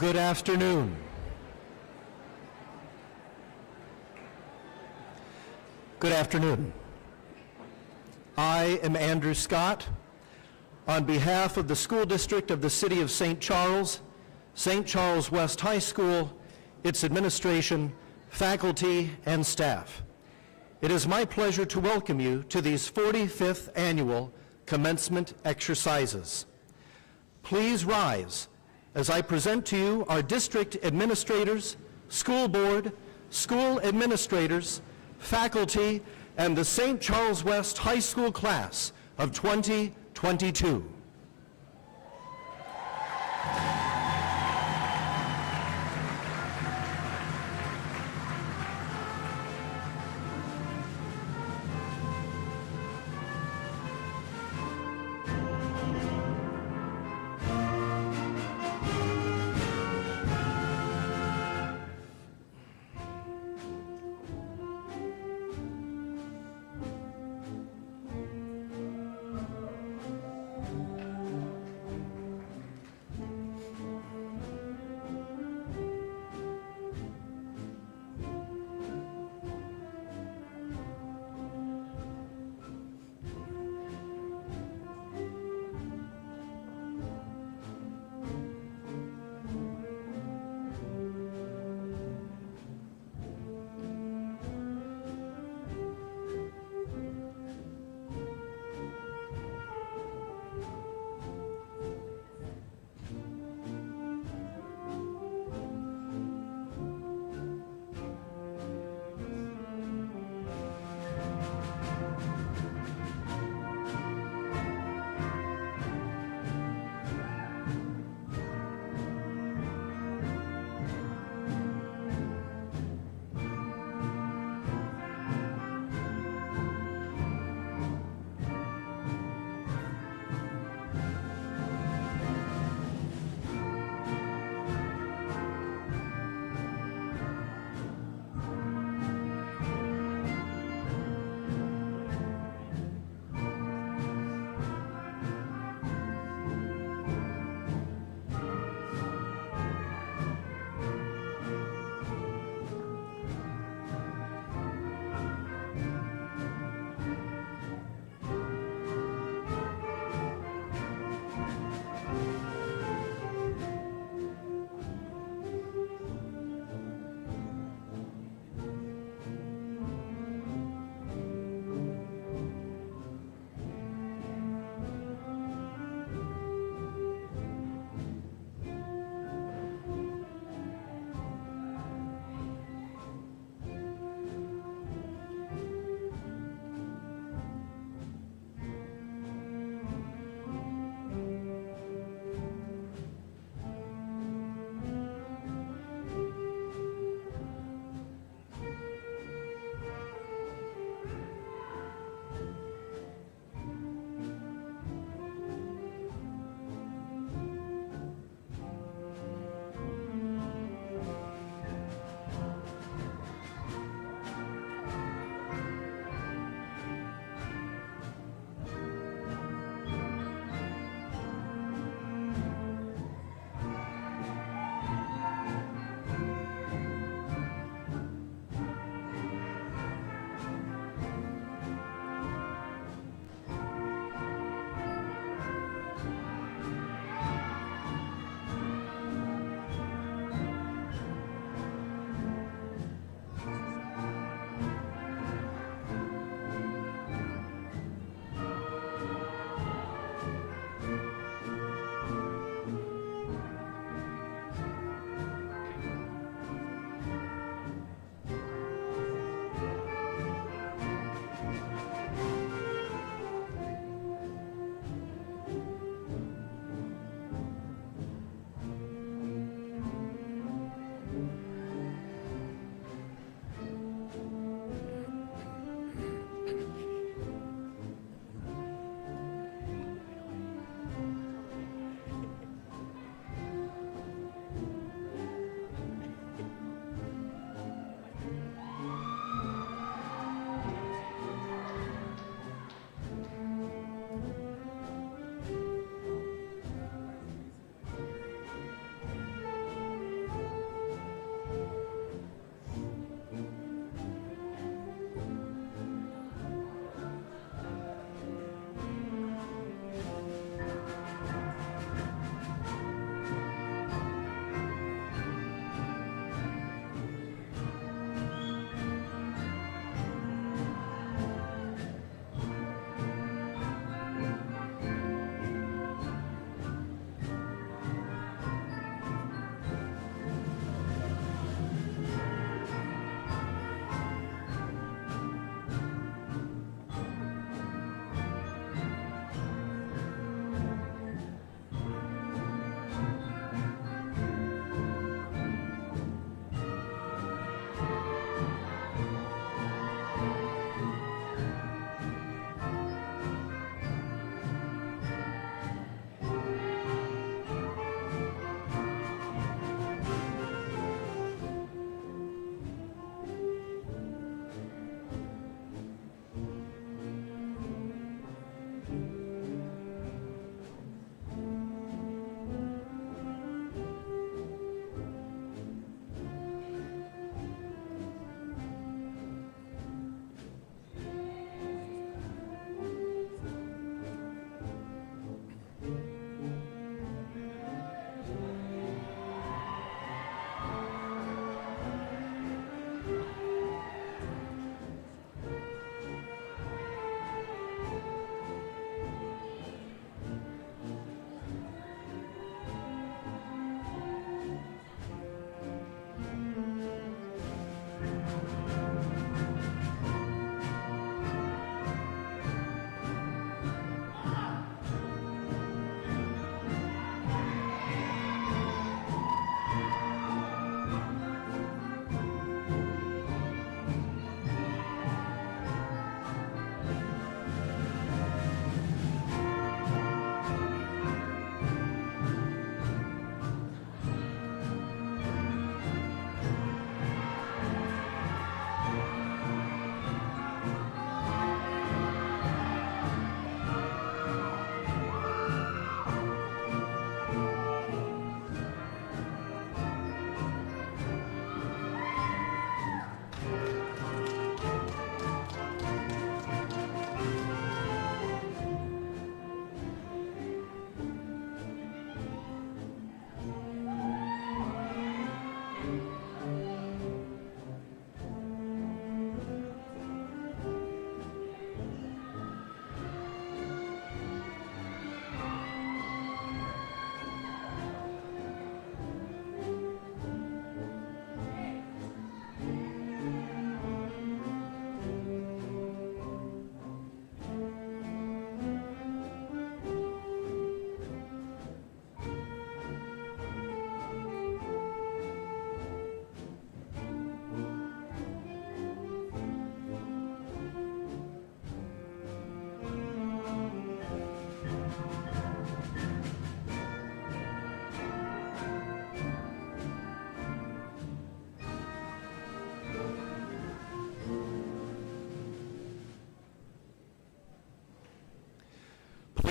Good afternoon. Good afternoon. I am Andrew Scott. On behalf of the School District of the City of St. Charles West High School, its administration, faculty, and staff, it is my pleasure to welcome you to these 45th annual commencement exercises. Please rise as I present to you our district administrators, school board, school administrators, faculty, and the St. Charles West High School class of 2022.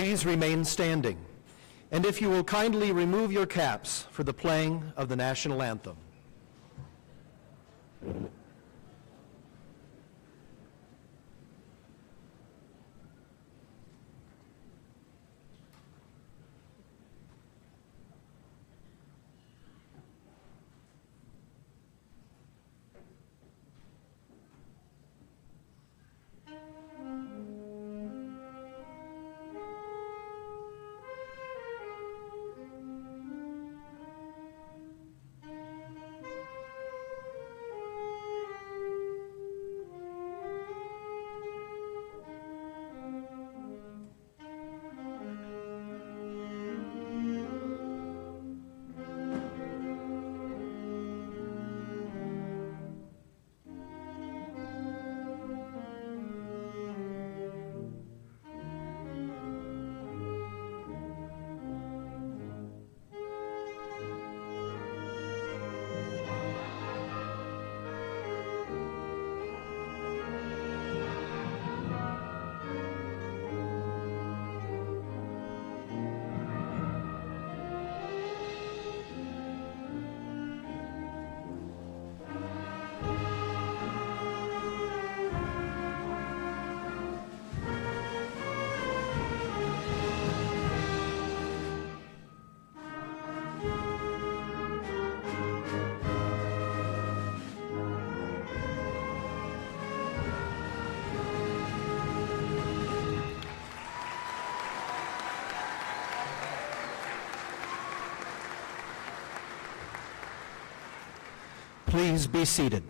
Please remain standing. And if you will kindly remove your caps for the playing of the national anthem. Please be seated.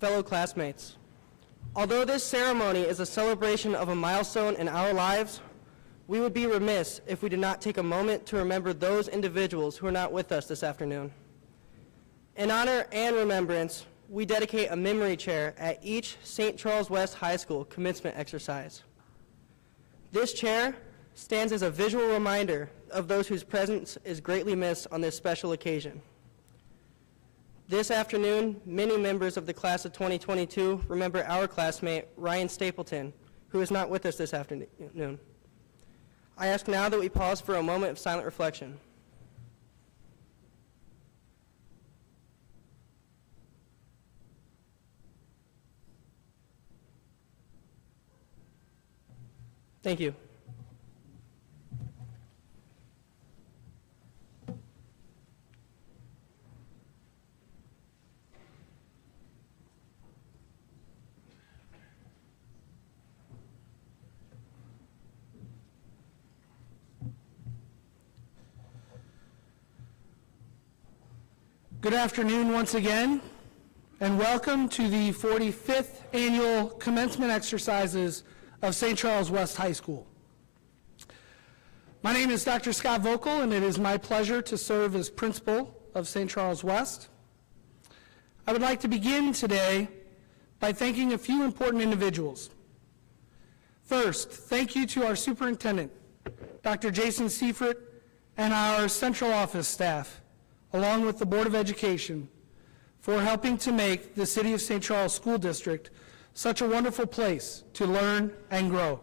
Fellow classmates, although this ceremony is a celebration of a milestone in our lives, we would be remiss if we did not take a moment to remember those individuals who are not with us this afternoon. In honor and remembrance, we dedicate a memory chair at each St. Charles West High School commencement exercise. This chair stands as a visual reminder of those whose presence is greatly missed on this special occasion. This afternoon, many members of the class of 2022 remember our classmate, Ryan Stapleton, who is not with us this afternoon. I ask now that we pause for a moment of silent reflection. Thank you. Good afternoon once again, and welcome to the 45th annual commencement exercises of St. Charles West High School. My name is Dr. Scott Vogel, and it is my pleasure to serve as principal of St. Charles West. I would like to begin today by thanking a few important individuals. First, thank you to our superintendent, Dr. Jason Seifert, and our central office staff, along with the Board of Education, for helping to make the City of St. Charles School District such a wonderful place to learn and grow.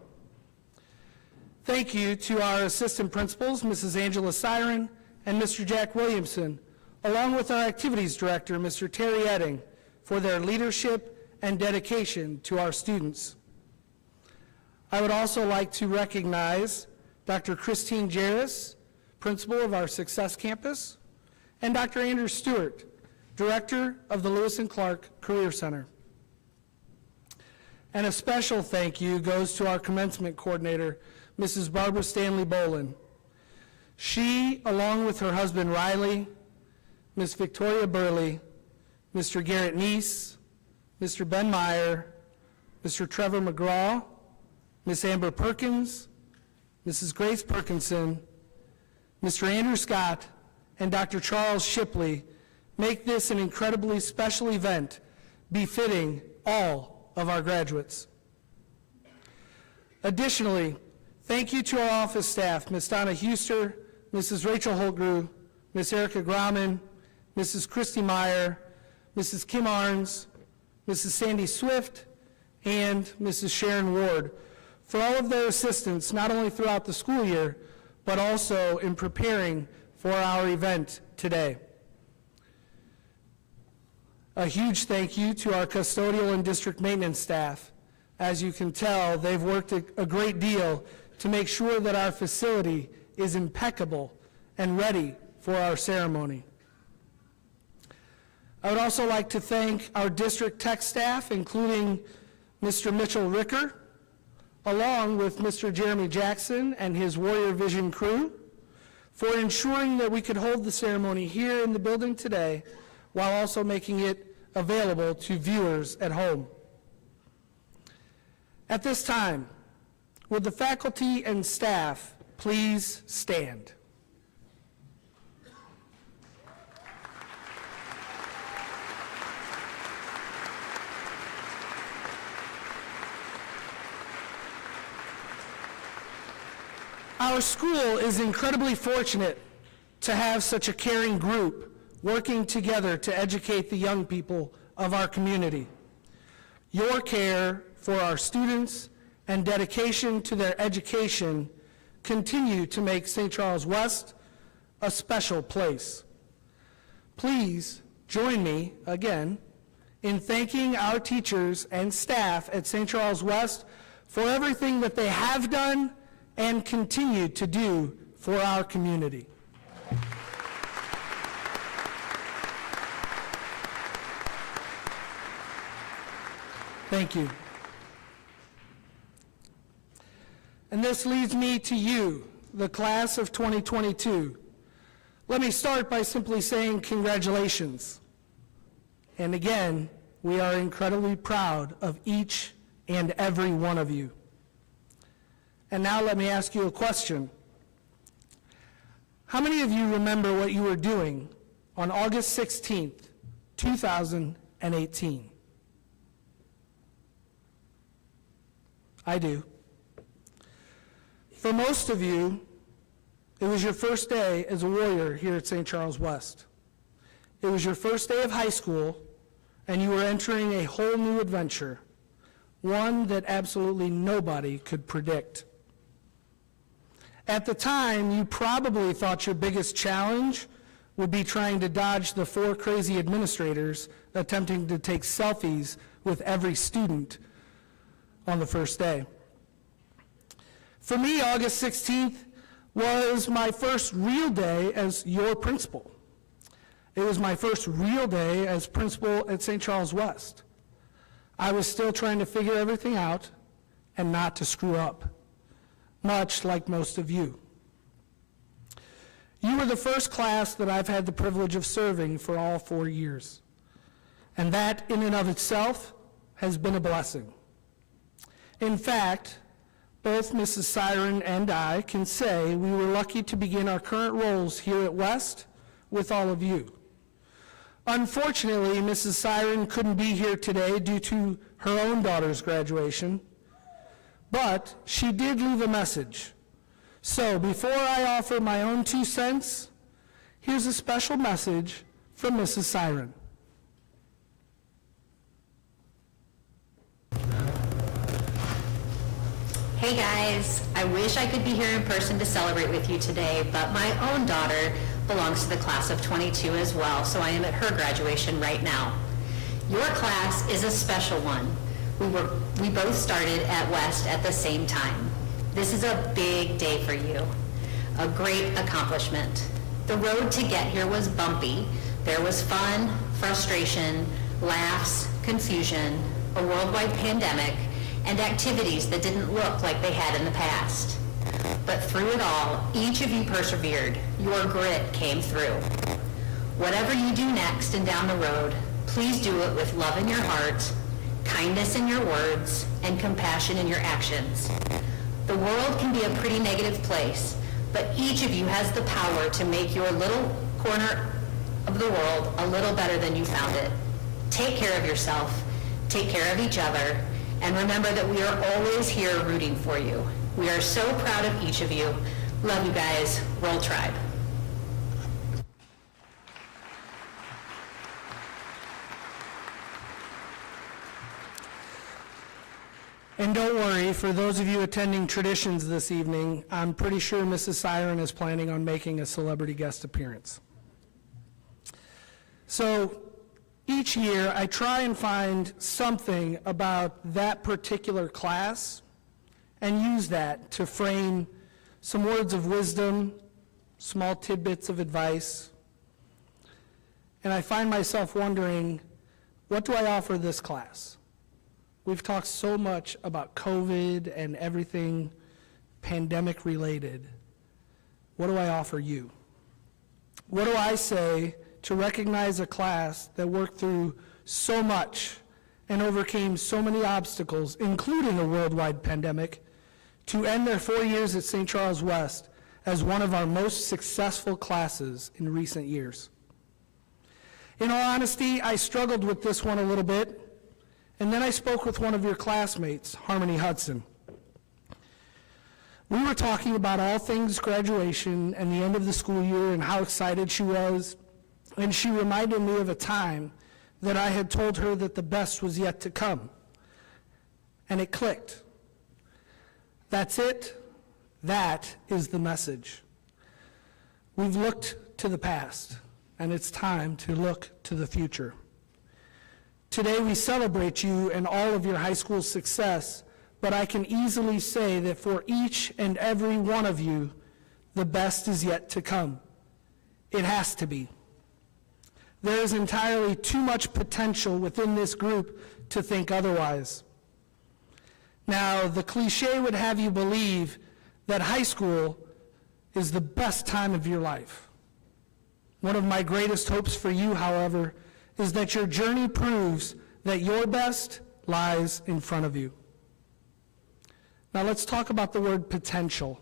Thank you to our assistant principals, Mrs. Angela Siren and Mr. Jack Williamson, along with our activities director, Mr. Terry Edding, for their leadership and dedication to our students. I would also like to recognize Dr. Christine Jarris, principal of our Success Campus, and Dr. Andrew Stewart, director of the Lewis and Clark Career Center. And a special thank you goes to our commencement coordinator, Mrs. Barbara Stanley Bolin. She, along with her husband Riley, Ms. Victoria Burley, Mr. Garrett Neese, Mr. Ben Meyer, Mr. Trevor McGraw, Ms. Amber Perkins, Mrs. Grace Perkinson, Mr. Andrew Scott, and Dr. Charles Shipley make this an incredibly special event befitting all of our graduates. Additionally, Thank you to our office staff, Ms. Donna Huster, Mrs. Rachel Holtgrew, Ms. Erica Grauman, Mrs. Christy Meyer, Mrs. Kim Arns, Mrs. Sandy Swift, and Mrs. Sharon Ward for all of their assistance, not only throughout the school year, but also in preparing for our event today. A huge thank you to our custodial and district maintenance staff. As you can tell, they've worked a great deal to make sure that our facility is impeccable and ready for our ceremony. I would also like to thank our district tech staff, including Mr. Mitchell Ricker, along with Mr. Jeremy Jackson and his Warrior Vision crew, for ensuring that we could hold the ceremony here in the building today, while also making it available to viewers at home. At this time, would the faculty and staff please stand? Our school is incredibly fortunate to have such a caring group working together to educate the young people of our community. Your care for our students and dedication to their education continue to make St. Charles West a special place. Please join me again in thanking our teachers and staff at St. Charles West for everything that they have done and continue to do for our community. Thank you. And this leads me to you, the class of 2022. Let me start by simply saying congratulations. And again, we are incredibly proud of each and every one of you. And now let me ask you a question. How many of you remember what you were doing on August 16th, 2018? I do. For most of you, it was your first day as a warrior here at St. Charles West. It was your first day of high school, and you were entering a whole new adventure, one that absolutely nobody could predict. At the time, you probably thought your biggest challenge would be trying to dodge the 4 crazy administrators attempting to take selfies with every student on the first day. For me, August 16th was my first real day as your principal. It was my first real day as principal at St. Charles West. I was still trying to figure everything out and not to screw up, much like most of you. You were the first class that I've had the privilege of serving for all 4 years, and that in and of itself has been a blessing. In fact, both Mrs. Siren and I can say we were lucky to begin our current roles here at West with all of you. Unfortunately, Mrs. Siren couldn't be here today due to her own daughter's graduation, but she did leave a message. So before I offer my own 2 cents, here's a special message from Mrs. Siren. Hey guys, I wish I could be here in person to celebrate with you today, but my own daughter belongs to the class of 22 as well, so I am at her graduation right now. Your class is a special one. We both started at West at the same time. This is a big day for you, a great accomplishment. The road to get here was bumpy. There was fun, frustration, laughs, confusion, a worldwide pandemic, and activities that didn't look like they had in the past. But through it all, each of you persevered. Your grit came through. Whatever you do next and down the road, please do it with love in your heart, kindness in your words, and compassion in your actions. The world can be a pretty negative place, but each of you has the power to make your little corner of the world a little better than you found it. Take care of yourself, take care of each other, and remember that we are always here rooting for you. We are so proud of each of you. Love you guys. Roll Tribe. And don't worry, for those of you attending traditions this evening, I'm pretty sure Mrs. Siren is planning on making a celebrity guest appearance. So each year, I try and find something about that particular class and use that to frame some words of wisdom, small tidbits of advice. And I find myself wondering, what do I offer this class? We've talked so much about COVID and everything pandemic related. What do I offer you? What do I say to recognize a class that worked through so much and overcame so many obstacles, including a worldwide pandemic, to end their 4 years at St. Charles West as one of our most successful classes in recent years? In all honesty, I struggled with this one a little bit. And then I spoke with one of your classmates, Harmony Hudson. We were talking about all things graduation and the end of the school year and how excited she was. And she reminded me of a time that I had told her that the best was yet to come. And it clicked. That's it. That is the message. We've looked to the past, and it's time to look to the future. Today we celebrate you and all of your high school success, but I can easily say that for each and every one of you, the best is yet to come. It has to be. There is entirely too much potential within this group to think otherwise. Now, the cliche would have you believe that high school is the best time of your life. One of my greatest hopes for you, however, is that your journey proves that your best lies in front of you. Now let's talk about the word potential.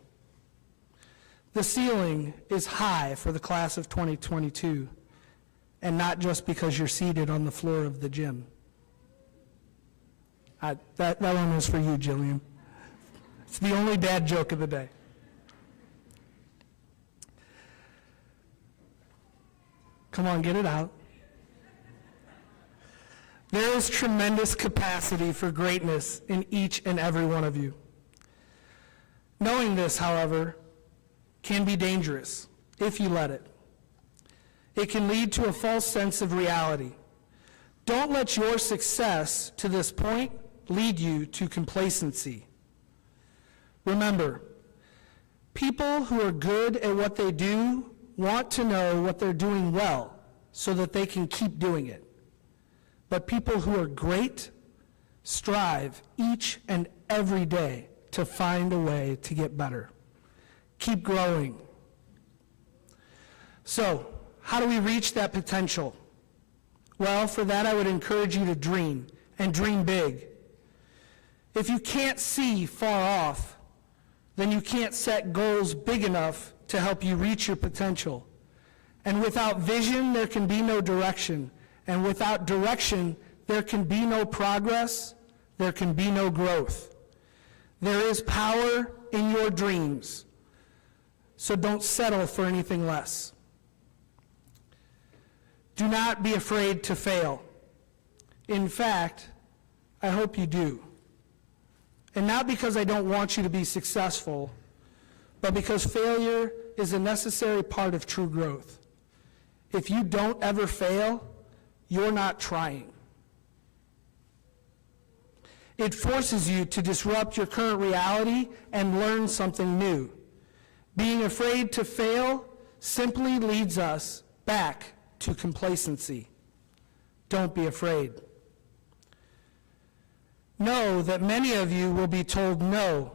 The ceiling is high for the class of 2022, and not just because you're seated on the floor of the gym. That one was for you, Jillian. It's the only dad joke of the day. Come on, get it out. There is tremendous capacity for greatness in each and every one of you. Knowing this, however, can be dangerous if you let it. It can lead to a false sense of reality. Don't let your success to this point lead you to complacency. Remember, people who are good at what they do want to know what they're doing well so that they can keep doing it. But people who are great strive each and every day to find a way to get better. Keep growing. So, how do we reach that potential? Well, for that I would encourage you to dream, and dream big. If you can't see far off, then you can't set goals big enough to help you reach your potential. And without vision, there can be no direction. And without direction, there can be no progress, there can be no growth. There is power in your dreams, so don't settle for anything less. Do not be afraid to fail. In fact, I hope you do. And not because I don't want you to be successful, but because failure is a necessary part of true growth. If you don't ever fail, you're not trying. It forces you to disrupt your current reality and learn something new. Being afraid to fail simply leads us back to complacency. Don't be afraid. Know that many of you will be told no,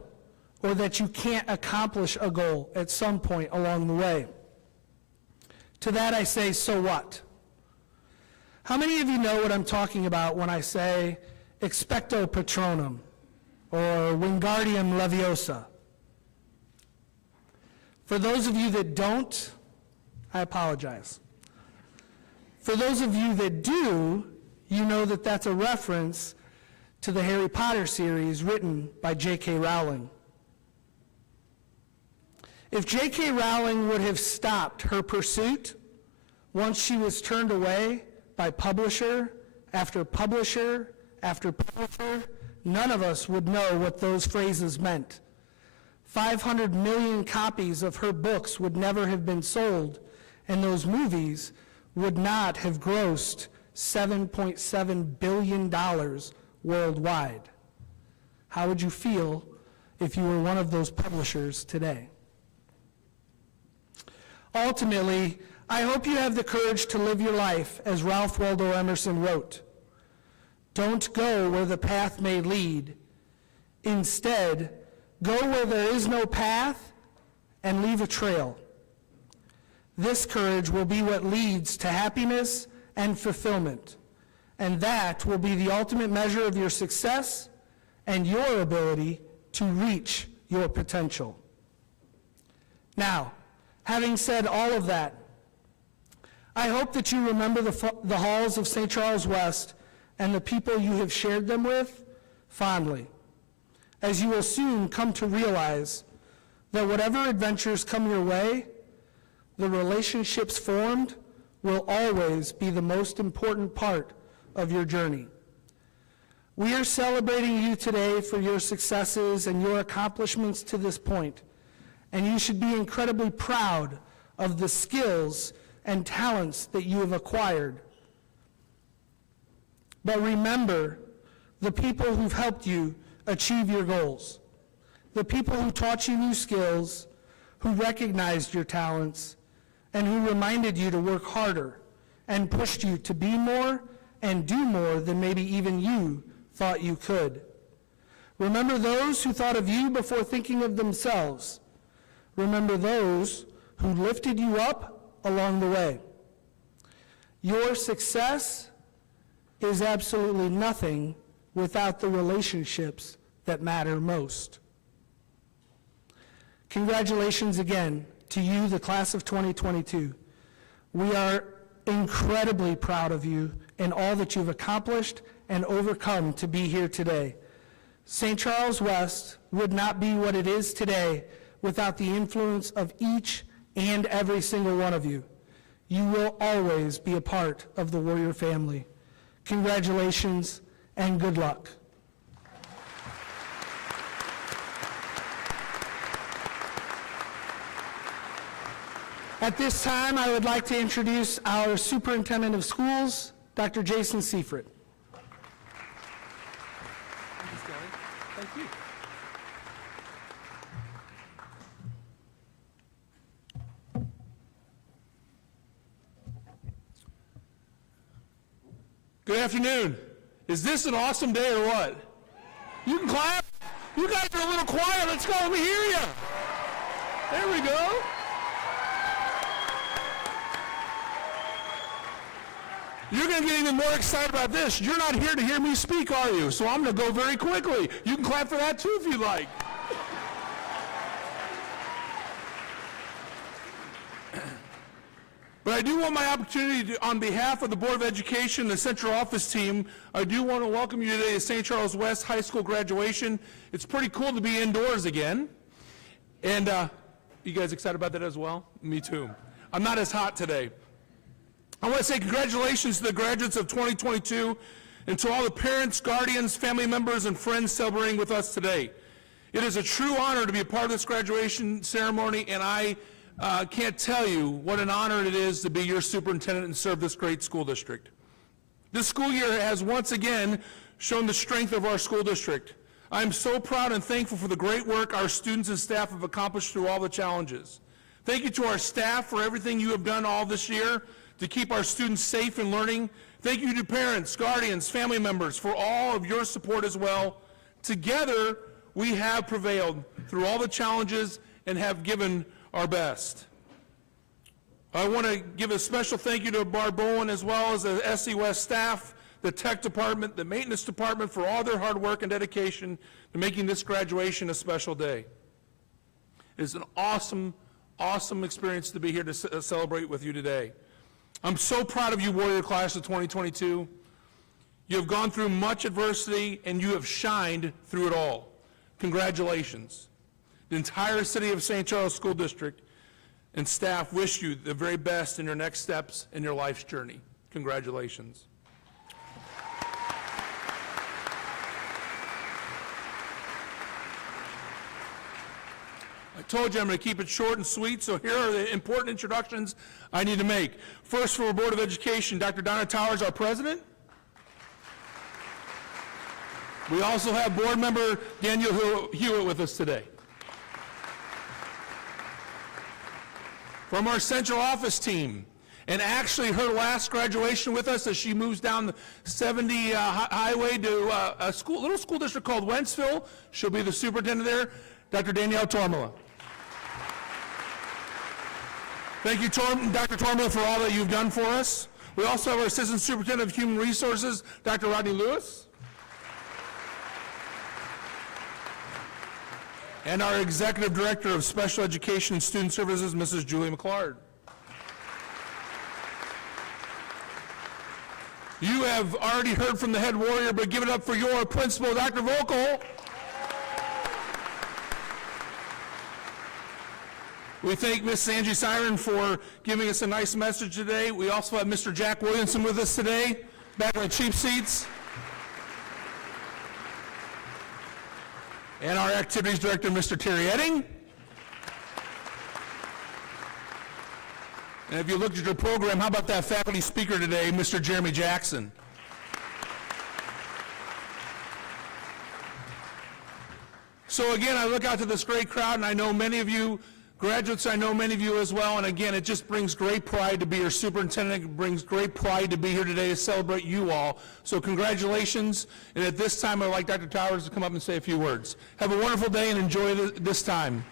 or that you can't accomplish a goal at some point along the way. To that I say, so what? How many of you know what I'm talking about when I say expecto patronum or Wingardium Leviosa? For those of you that don't, I apologize. For those of you that do, you know that that's a reference to the Harry Potter series written by J.K. Rowling. If J.K. Rowling would have stopped her pursuit once she was turned away by publisher after publisher after publisher, none of us would know what those phrases meant. 500 million copies of her books would never have been sold, and those movies would not have grossed $7.7 billion worldwide. How would you feel if you were one of those publishers today? Ultimately, I hope you have the courage to live your life as Ralph Waldo Emerson wrote. Don't go where the path may lead. Instead, go where there is no path and leave a trail. This courage will be what leads to happiness and fulfillment, and that will be the ultimate measure of your success and your ability to reach your potential. Now, having said all of that, I hope that you remember the halls of St. Charles West and the people you have shared them with fondly, as you will soon come to realize that whatever adventures come your way, the relationships formed will always be the most important part of your journey. We are celebrating you today for your successes and your accomplishments to this point, and you should be incredibly proud of the skills and talents that you have acquired. But remember the people who've helped you achieve your goals, the people who taught you new skills, who recognized your talents, and who reminded you to work harder and pushed you to be more and do more than maybe even you thought you could. Remember those who thought of you before thinking of themselves. Remember those who lifted you up along the way. Your success is absolutely nothing without the relationships that matter most. Congratulations again to you, the class of 2022. We are incredibly proud of you and all that you've accomplished and overcome to be here today. St. Charles West would not be what it is today without the influence of each and every single one of you. You will always be a part of the Warrior family. Congratulations and good luck. At this time, I would like to introduce our Superintendent of Schools, Dr. Jason Seifert. Thank you. Good afternoon. Is this an awesome day or what? You can clap. You guys are a little quiet. Let's go. Let me hear you. There we go. You're going to get even more excited about this. You're not here to hear me speak, are you? So I'm going to go very quickly. You can clap for that too if you like. But I do want my opportunity to, on behalf of the Board of Education, the Central Office team, I do want to welcome you today to St. Charles West High School graduation. It's pretty cool to be indoors again. And you guys excited about that as well? Me too. I'm not as hot today. I want to say congratulations to the graduates of 2022 and to all the parents, guardians, family members, and friends celebrating with us today. It is a true honor to be a part of this graduation ceremony, and I can't tell you what an honor it is to be your superintendent and serve this great school district. This school year has once again shown the strength of our school district. I am so proud and thankful for the great work our students and staff have accomplished through all the challenges. Thank you to our staff for everything you have done all this year to keep our students safe and learning. Thank you to parents, guardians, family members for all of your support as well. Together, we have prevailed through all the challenges and have given our best. I want to give a special thank you to Barb Bowen as well as the SC West staff, the tech department, the maintenance department for all their hard work and dedication to making this graduation a special day. It is an awesome, awesome experience to be here to celebrate with you today. I'm so proud of you, Warrior Class of 2022. You have gone through much adversity and you have shined through it all. Congratulations. The entire City of St. Charles School District and staff wish you the very best in your next steps in your life's journey. Congratulations. I told you I'm going to keep it short and sweet, so here are the important introductions I need to make. First, for our Board of Education, Dr. Donna Towers, our president. We also have board member Daniel Hewitt with us today. From our central office team, and actually her last graduation with us as she moves down the 70 highway to a little school district called Wentzville. She'll be the superintendent there, Dr. Danielle Tormala. Thank you, Dr. Tormala, for all that you've done for us. We also have our Assistant Superintendent of Human Resources, Dr. Rodney Lewis. And our Executive Director of Special Education and Student Services, Mrs. Julie McClard. You have already heard from the head warrior, but give it up for your principal, Dr. Volkel. We thank Ms. Angie Siren for giving us a nice message today. We also have Mr. Jack Williamson with us today, back in the cheap seats. And our Activities Director, Mr. Terry Edding. And if you looked at your program, how about that faculty speaker today, Mr. Jeremy Jackson? So again, I look out to this great crowd, and I know many of you graduates, I know many of you as well, and again, it just brings great pride to be your superintendent. It brings great pride to be here today to celebrate you all. So congratulations, and at this time, I'd like Dr. Towers to come up and say a few words. Have a wonderful day and enjoy this time.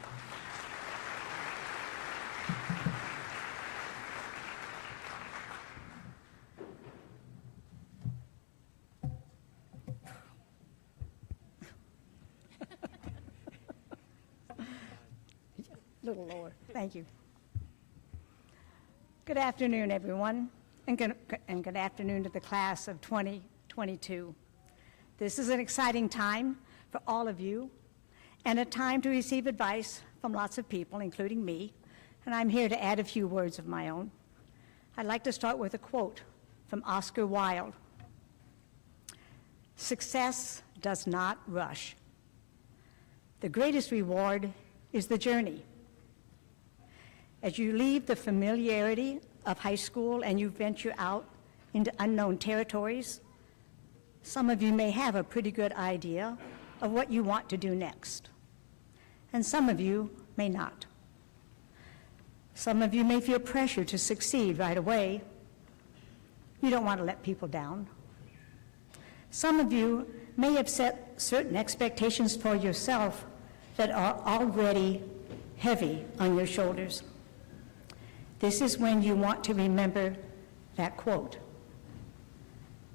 Little lower. Thank you. Good afternoon, everyone, and good afternoon to the class of 2022. This is an exciting time for all of you, and a time to receive advice from lots of people, including me, and I'm here to add a few words of my own. I'd like to start with a quote from Oscar Wilde. "Success does not rush. The greatest reward is the journey." As you leave the familiarity of high school and you venture out into unknown territories, some of you may have a pretty good idea of what you want to do next, and some of you may not. Some of you may feel pressure to succeed right away. You don't want to let people down. Some of you may have set certain expectations for yourself that are already heavy on your shoulders. This is when you want to remember that quote.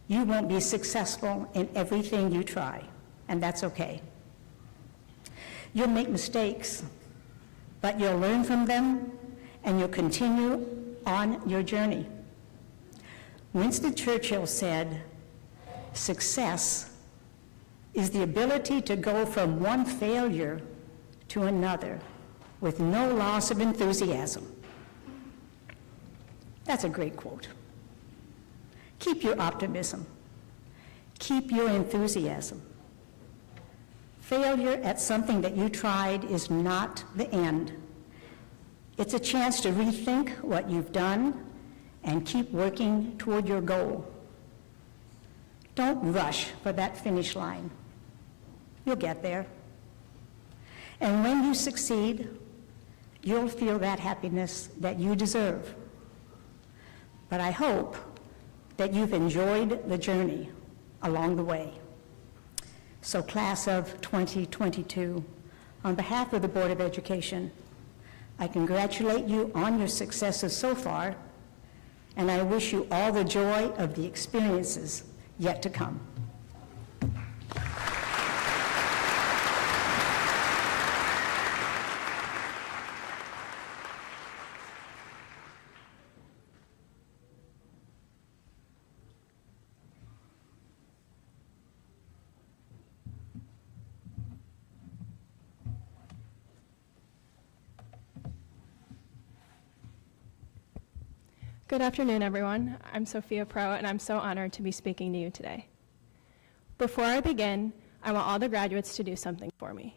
You won't be successful in everything you try, and that's okay. You'll make mistakes, but you'll learn from them, and you'll continue on your journey. Winston Churchill said, "Success is the ability to go from one failure to another with no loss of enthusiasm." That's a great quote. Keep your optimism. Keep your enthusiasm. Failure at something that you tried is not the end. It's a chance to rethink what you've done and keep working toward your goal. Don't rush for that finish line. You'll get there. And when you succeed, you'll feel that happiness that you deserve. But I hope that you've enjoyed the journey along the way. So class of 2022, on behalf of the Board of Education, I congratulate you on your successes so far, and I wish you all the joy of the experiences yet to come. Good afternoon, everyone. I'm Sophia Pro, and I'm so honored to be speaking to you today. Before I begin, I want all the graduates to do something for me.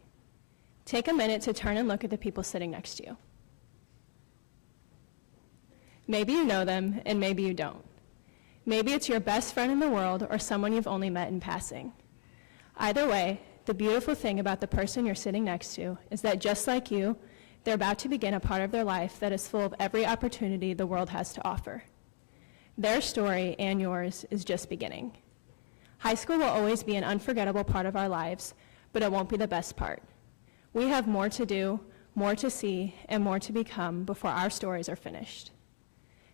Take a minute to turn and look at the people sitting next to you. Maybe you know them, and maybe you don't. Maybe it's your best friend in the world or someone you've only met in passing. Either way, the beautiful thing about the person you're sitting next to is that just like you, they're about to begin a part of their life that is full of every opportunity the world has to offer. Their story and yours is just beginning. High school will always be an unforgettable part of our lives, but it won't be the best part. We have more to do, more to see, and more to become before our stories are finished.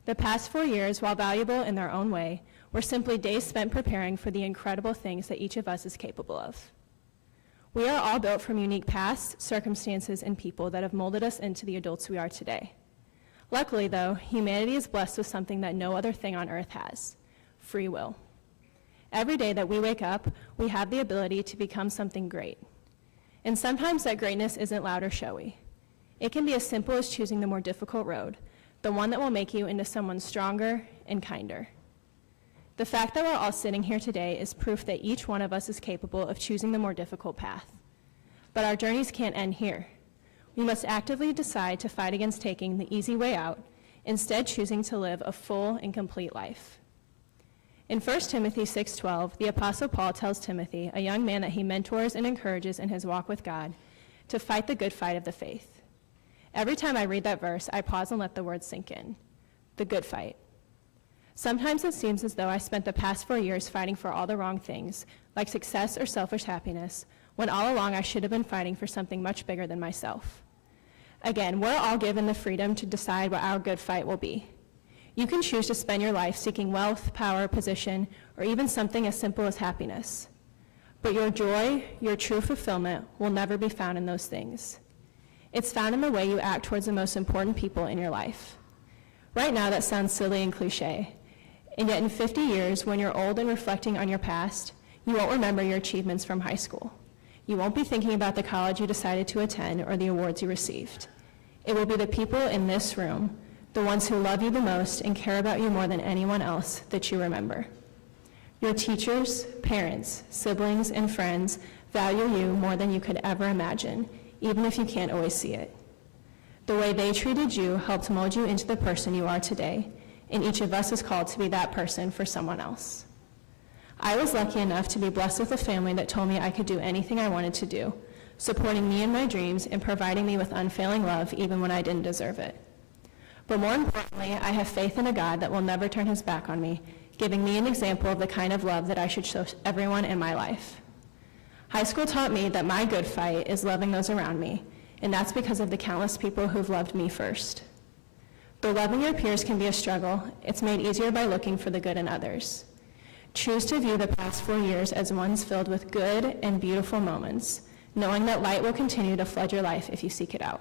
The past 4 years, while valuable in their own way, were simply days spent preparing for the incredible things that each of us is capable of. We are all built from unique pasts, circumstances, and people that have molded us into the adults we are today. Luckily, though, humanity is blessed with something that no other thing on earth has: free will. Every day that we wake up, we have the ability to become something great. And sometimes that greatness isn't loud or showy. It can be as simple as choosing the more difficult road, the one that will make you into someone stronger and kinder. The fact that we're all sitting here today is proof that each one of us is capable of choosing the more difficult path. But our journeys can't end here. We must actively decide to fight against taking the easy way out, instead choosing to live a full and complete life. In 1 Timothy 6:12, the Apostle Paul tells Timothy, a young man that he mentors and encourages in his walk with God, to fight the good fight of the faith. Every time I read that verse, I pause and let the words sink in. The good fight. Sometimes it seems as though I spent the past 4 years fighting for all the wrong things, like success or selfish happiness, when all along I should have been fighting for something much bigger than myself. Again, we're all given the freedom to decide what our good fight will be. You can choose to spend your life seeking wealth, power, position, or even something as simple as happiness. But your joy, your true fulfillment, will never be found in those things. It's found in the way you act towards the most important people in your life. Right now, that sounds silly and cliche. And yet in 50 years, when you're old and reflecting on your past, you won't remember your achievements from high school. You won't be thinking about the college you decided to attend or the awards you received. It will be the people in this room, the ones who love you the most and care about you more than anyone else, that you remember. Your teachers, parents, siblings, and friends value you more than you could ever imagine, even if you can't always see it. The way they treated you helped mold you into the person you are today, and each of us is called to be that person for someone else. I was lucky enough to be blessed with a family that told me I could do anything I wanted to do, supporting me in my dreams and providing me with unfailing love even when I didn't deserve it. But more importantly, I have faith in a God that will never turn his back on me, giving me an example of the kind of love that I should show everyone in my life. High school taught me that my good fight is loving those around me, and that's because of the countless people who've loved me first. Though loving your peers can be a struggle, it's made easier by looking for the good in others. Choose to view the past 4 years as ones filled with good and beautiful moments, knowing that light will continue to flood your life if you seek it out.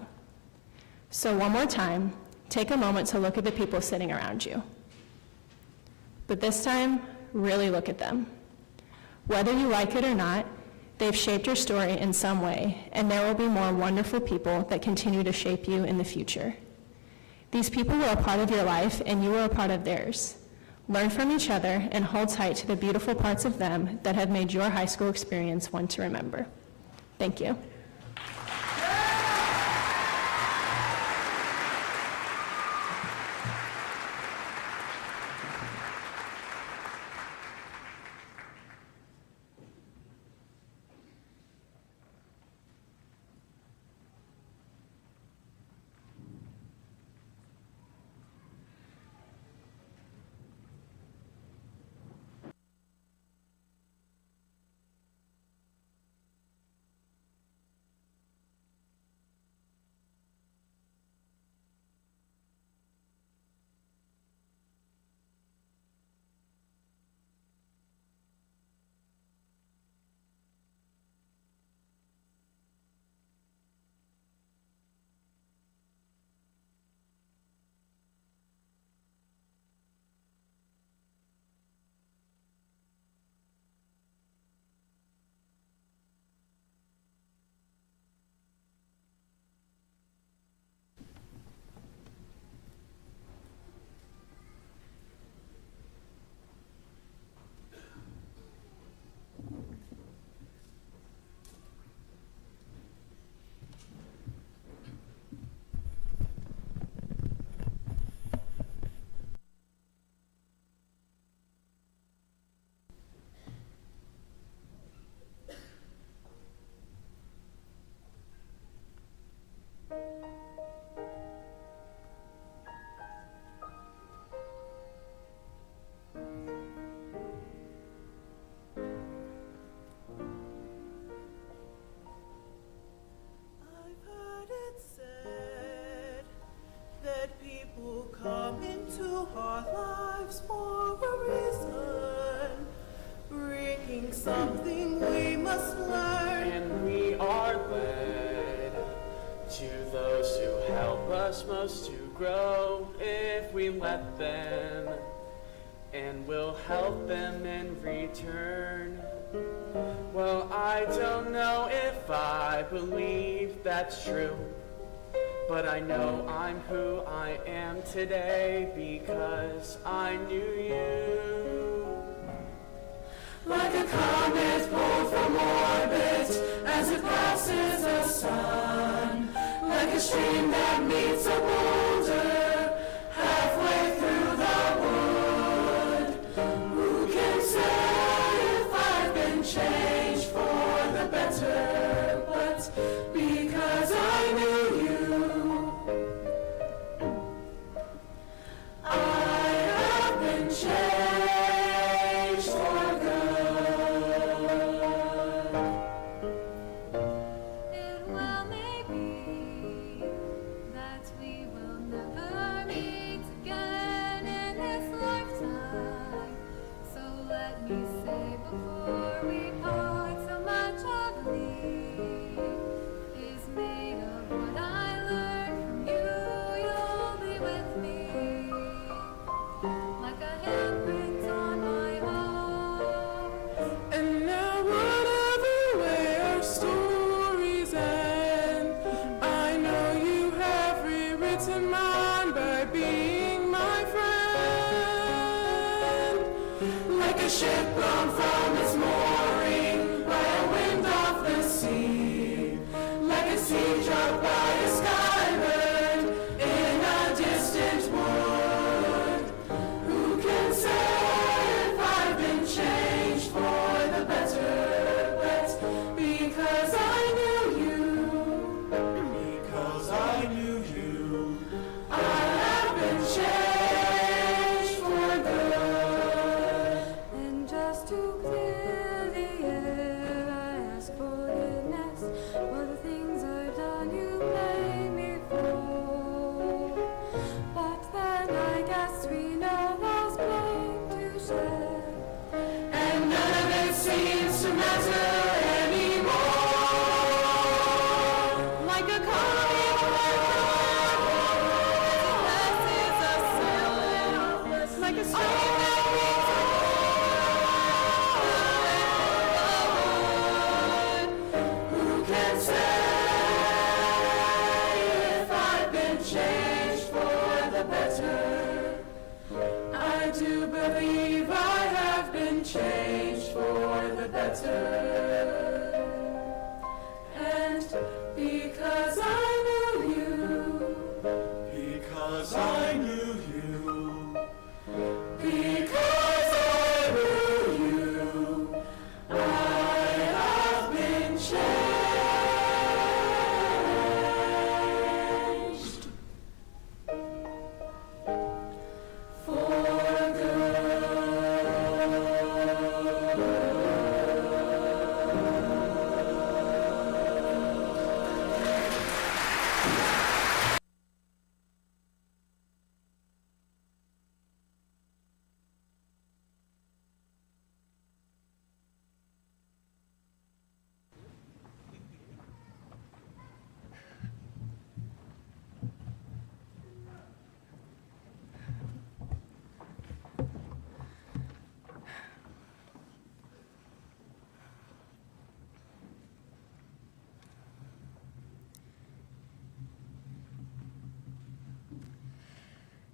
So one more time, take a moment to look at the people sitting around you. But this time, really look at them. Whether you like it or not, they've shaped your story in some way, and there will be more wonderful people that continue to shape you in the future. These people were a part of your life, and you were a part of theirs. Learn from each other and hold tight to the beautiful parts of them that have made your high school experience one to remember. Thank you. supposed to grow if we let them, and we'll help them in return. Well, I don't know if I believe that's true, but I know I'm who I am today because I knew you. Like a comet pulled from orbit as it passes the sun, like a stream that meets a boulder halfway through the wood. Who can say if I've been changed for the better? But because I knew you, I have been changed for good. It well may be that we will never meet again in this lifetime. So let me say before we part, so much of me is made of what I learned from you. You'll be with me like a handprint on my heart. And now whatever way our stories end, I know you have rewritten mine by being my friend. Like a ship blown from its mooring by a wind off the sea, like a seed dropped by a skybird in a distant wood. Who can say if I've been changed for the better? But because I knew you, because I knew you, I have been changed for good. And just to clear the air, I ask forgiveness for the things I've done. You blame me for, but then I guess we know there's blame to share. And none of it seems to matter anymore. Like a comet passes the sun, like a stream that meets a wood. Who can say if I've been changed for the better? I do believe I have been changed for the better. And because I knew you, because I knew you, because I knew you, I have been changed for good.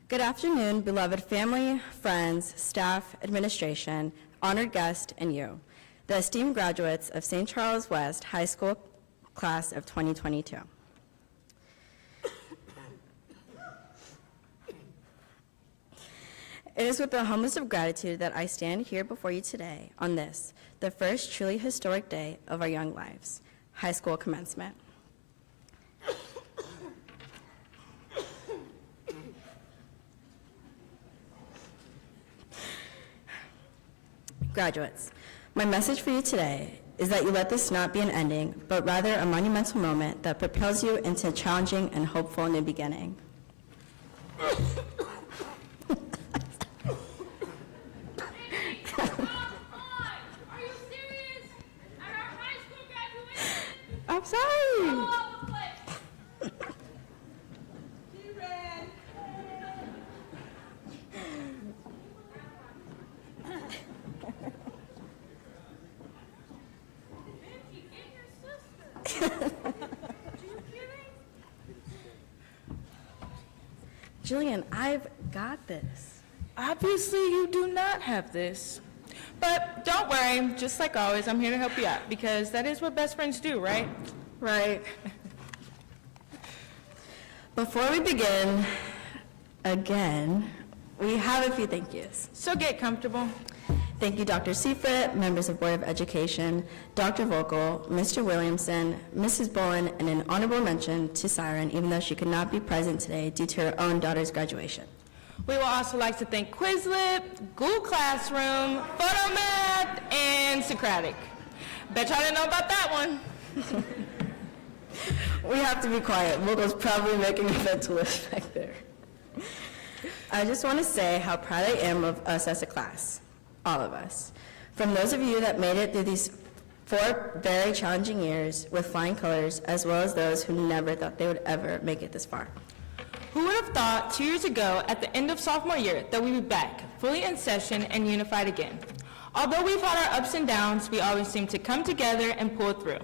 Good afternoon, beloved family, friends, staff, administration, honored guest, and you, the esteemed graduates of St. Charles West High School class of 2022. It is with the humblest of gratitude that I stand here before you today on this, the first truly historic day of our young lives, high school commencement. Graduates, my message for you today is that you let this not be an ending, but rather a monumental moment that propels you into a challenging and hopeful new beginning. I'm sorry. Jillian, I've got this. Obviously, you do not have this. But don't worry, just like always, I'm here to help you out, because that is what best friends do, right? Right. Before we begin, again, we have a few thank yous. So get comfortable. Thank you, Dr. Seifert, members of Board of Education, Dr. Vogel, Mr. Williamson, Mrs. Bowen, and an honorable mention to Siren, even though she could not be present today due to her own daughter's graduation. We would also like to thank Quizlet, Google Classroom, Photomath, and Socratic. Bet y'all didn't know about that one. We have to be quiet. Vogel's probably making a mental list back there. I just want to say how proud I am of us as a class, all of us. From those of you that made it through these 4 very challenging years with flying colors, as well as those who never thought they would ever make it this far. Who would have thought 2 years ago at the end of sophomore year that we'd be back, fully in session and unified again? Although we've had our ups and downs, we always seem to come together and pull through.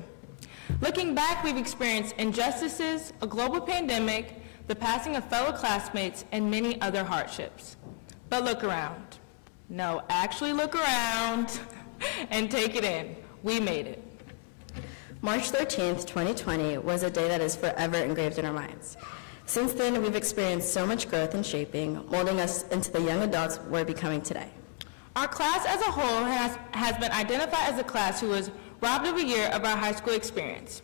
Looking back, we've experienced injustices, a global pandemic, the passing of fellow classmates, and many other hardships. But look around. No, actually look around and take it in. We made it. March 13th, 2020 was a day that is forever engraved in our minds. Since then, we've experienced so much growth and shaping, molding us into the young adults we're becoming today. Our class as a whole has been identified as a class who was robbed of a year of our high school experience.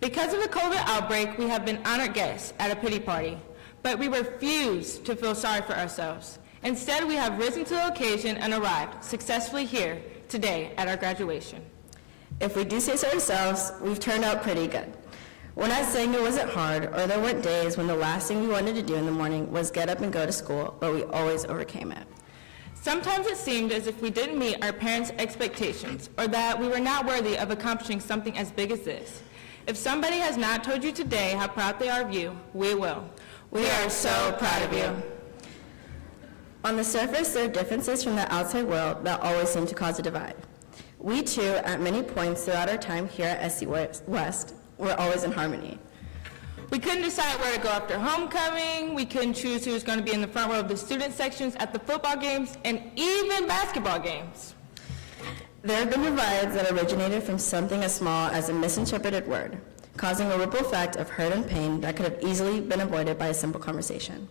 Because of the COVID outbreak, we have been honored guests at a pity party, but we refuse to feel sorry for ourselves. Instead, we have risen to the occasion and arrived successfully here today at our graduation. If we do say so ourselves, we've turned out pretty good. We're not saying it wasn't hard, or there weren't days when the last thing we wanted to do in the morning was get up and go to school, but we always overcame it. Sometimes it seemed as if we didn't meet our parents' expectations, or that we were not worthy of accomplishing something as big as this. If somebody has not told you today how proud they are of you, we will. We are so proud of you. On the surface, there are differences from the outside world that always seem to cause a divide. We too, at many points throughout our time here at SC West, were always in harmony. We couldn't decide where to go after homecoming. We couldn't choose who was going to be in the front row of the student sections at the football games and even basketball games. There have been divides that originated from something as small as a misinterpreted word, causing a ripple effect of hurt and pain that could have easily been avoided by a simple conversation.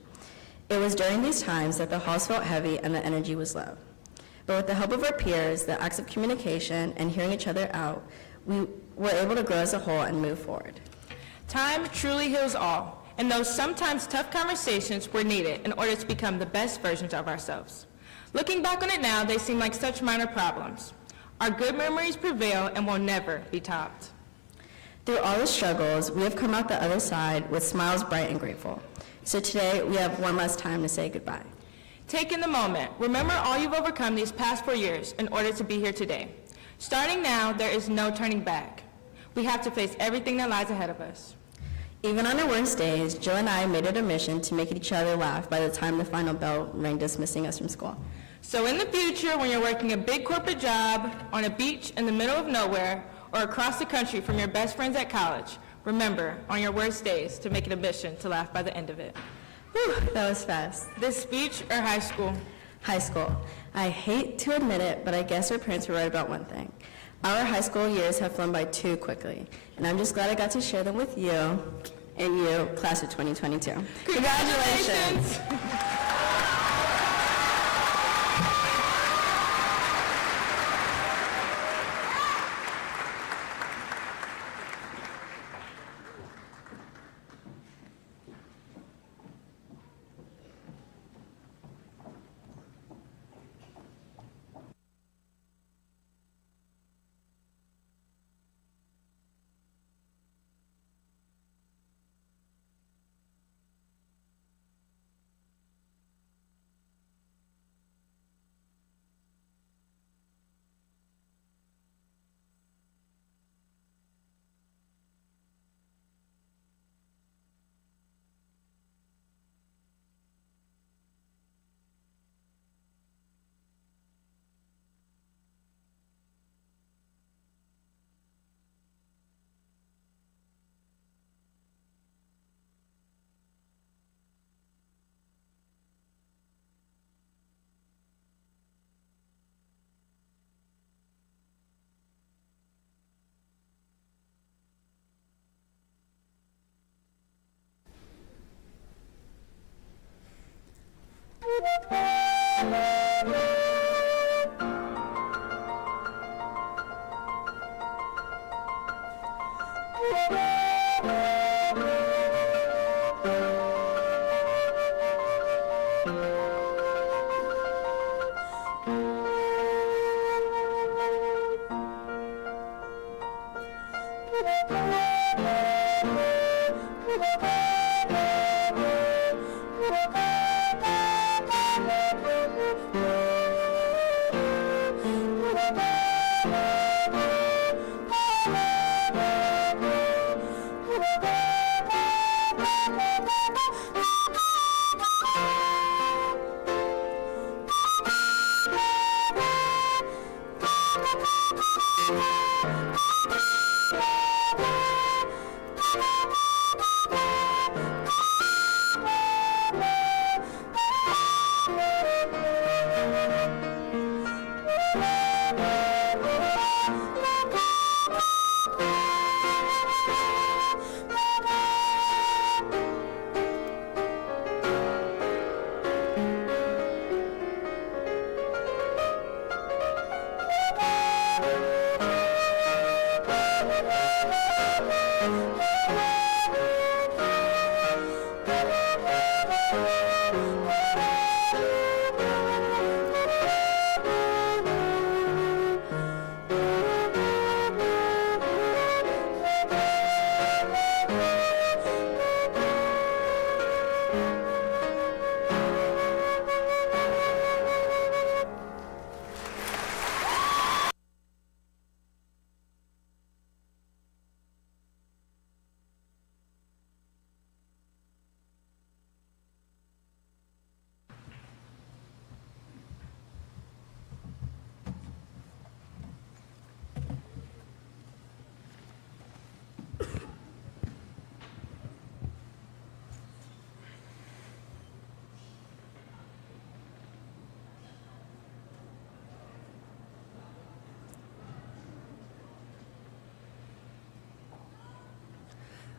It was during these times that the halls felt heavy and the energy was low. But with the help of our peers, the acts of communication, and hearing each other out, we were able to grow as a whole and move forward. Time truly heals all, and those sometimes tough conversations were needed in order to become the best versions of ourselves. Looking back on it now, they seem like such minor problems. Our good memories prevail and will never be topped. Through all the struggles, we have come out the other side with smiles bright and grateful. So today, we have one last time to say goodbye. Take in the moment. Remember all you've overcome these past 4 years in order to be here today. Starting now, there is no turning back. We have to face everything that lies ahead of us. Even on our worst days, Jill and I made it a mission to make each other laugh by the time the final bell rang dismissing us from school. So in the future, when you're working a big corporate job, on a beach in the middle of nowhere, or across the country from your best friends at college, remember, on your worst days, to make it a mission to laugh by the end of it. Whew, that was fast. This speech or high school? High school. I hate to admit it, but I guess our parents were right about one thing. Our high school years have flown by too quickly, and I'm just glad I got to share them with you, and you, class of 2022. Congratulations.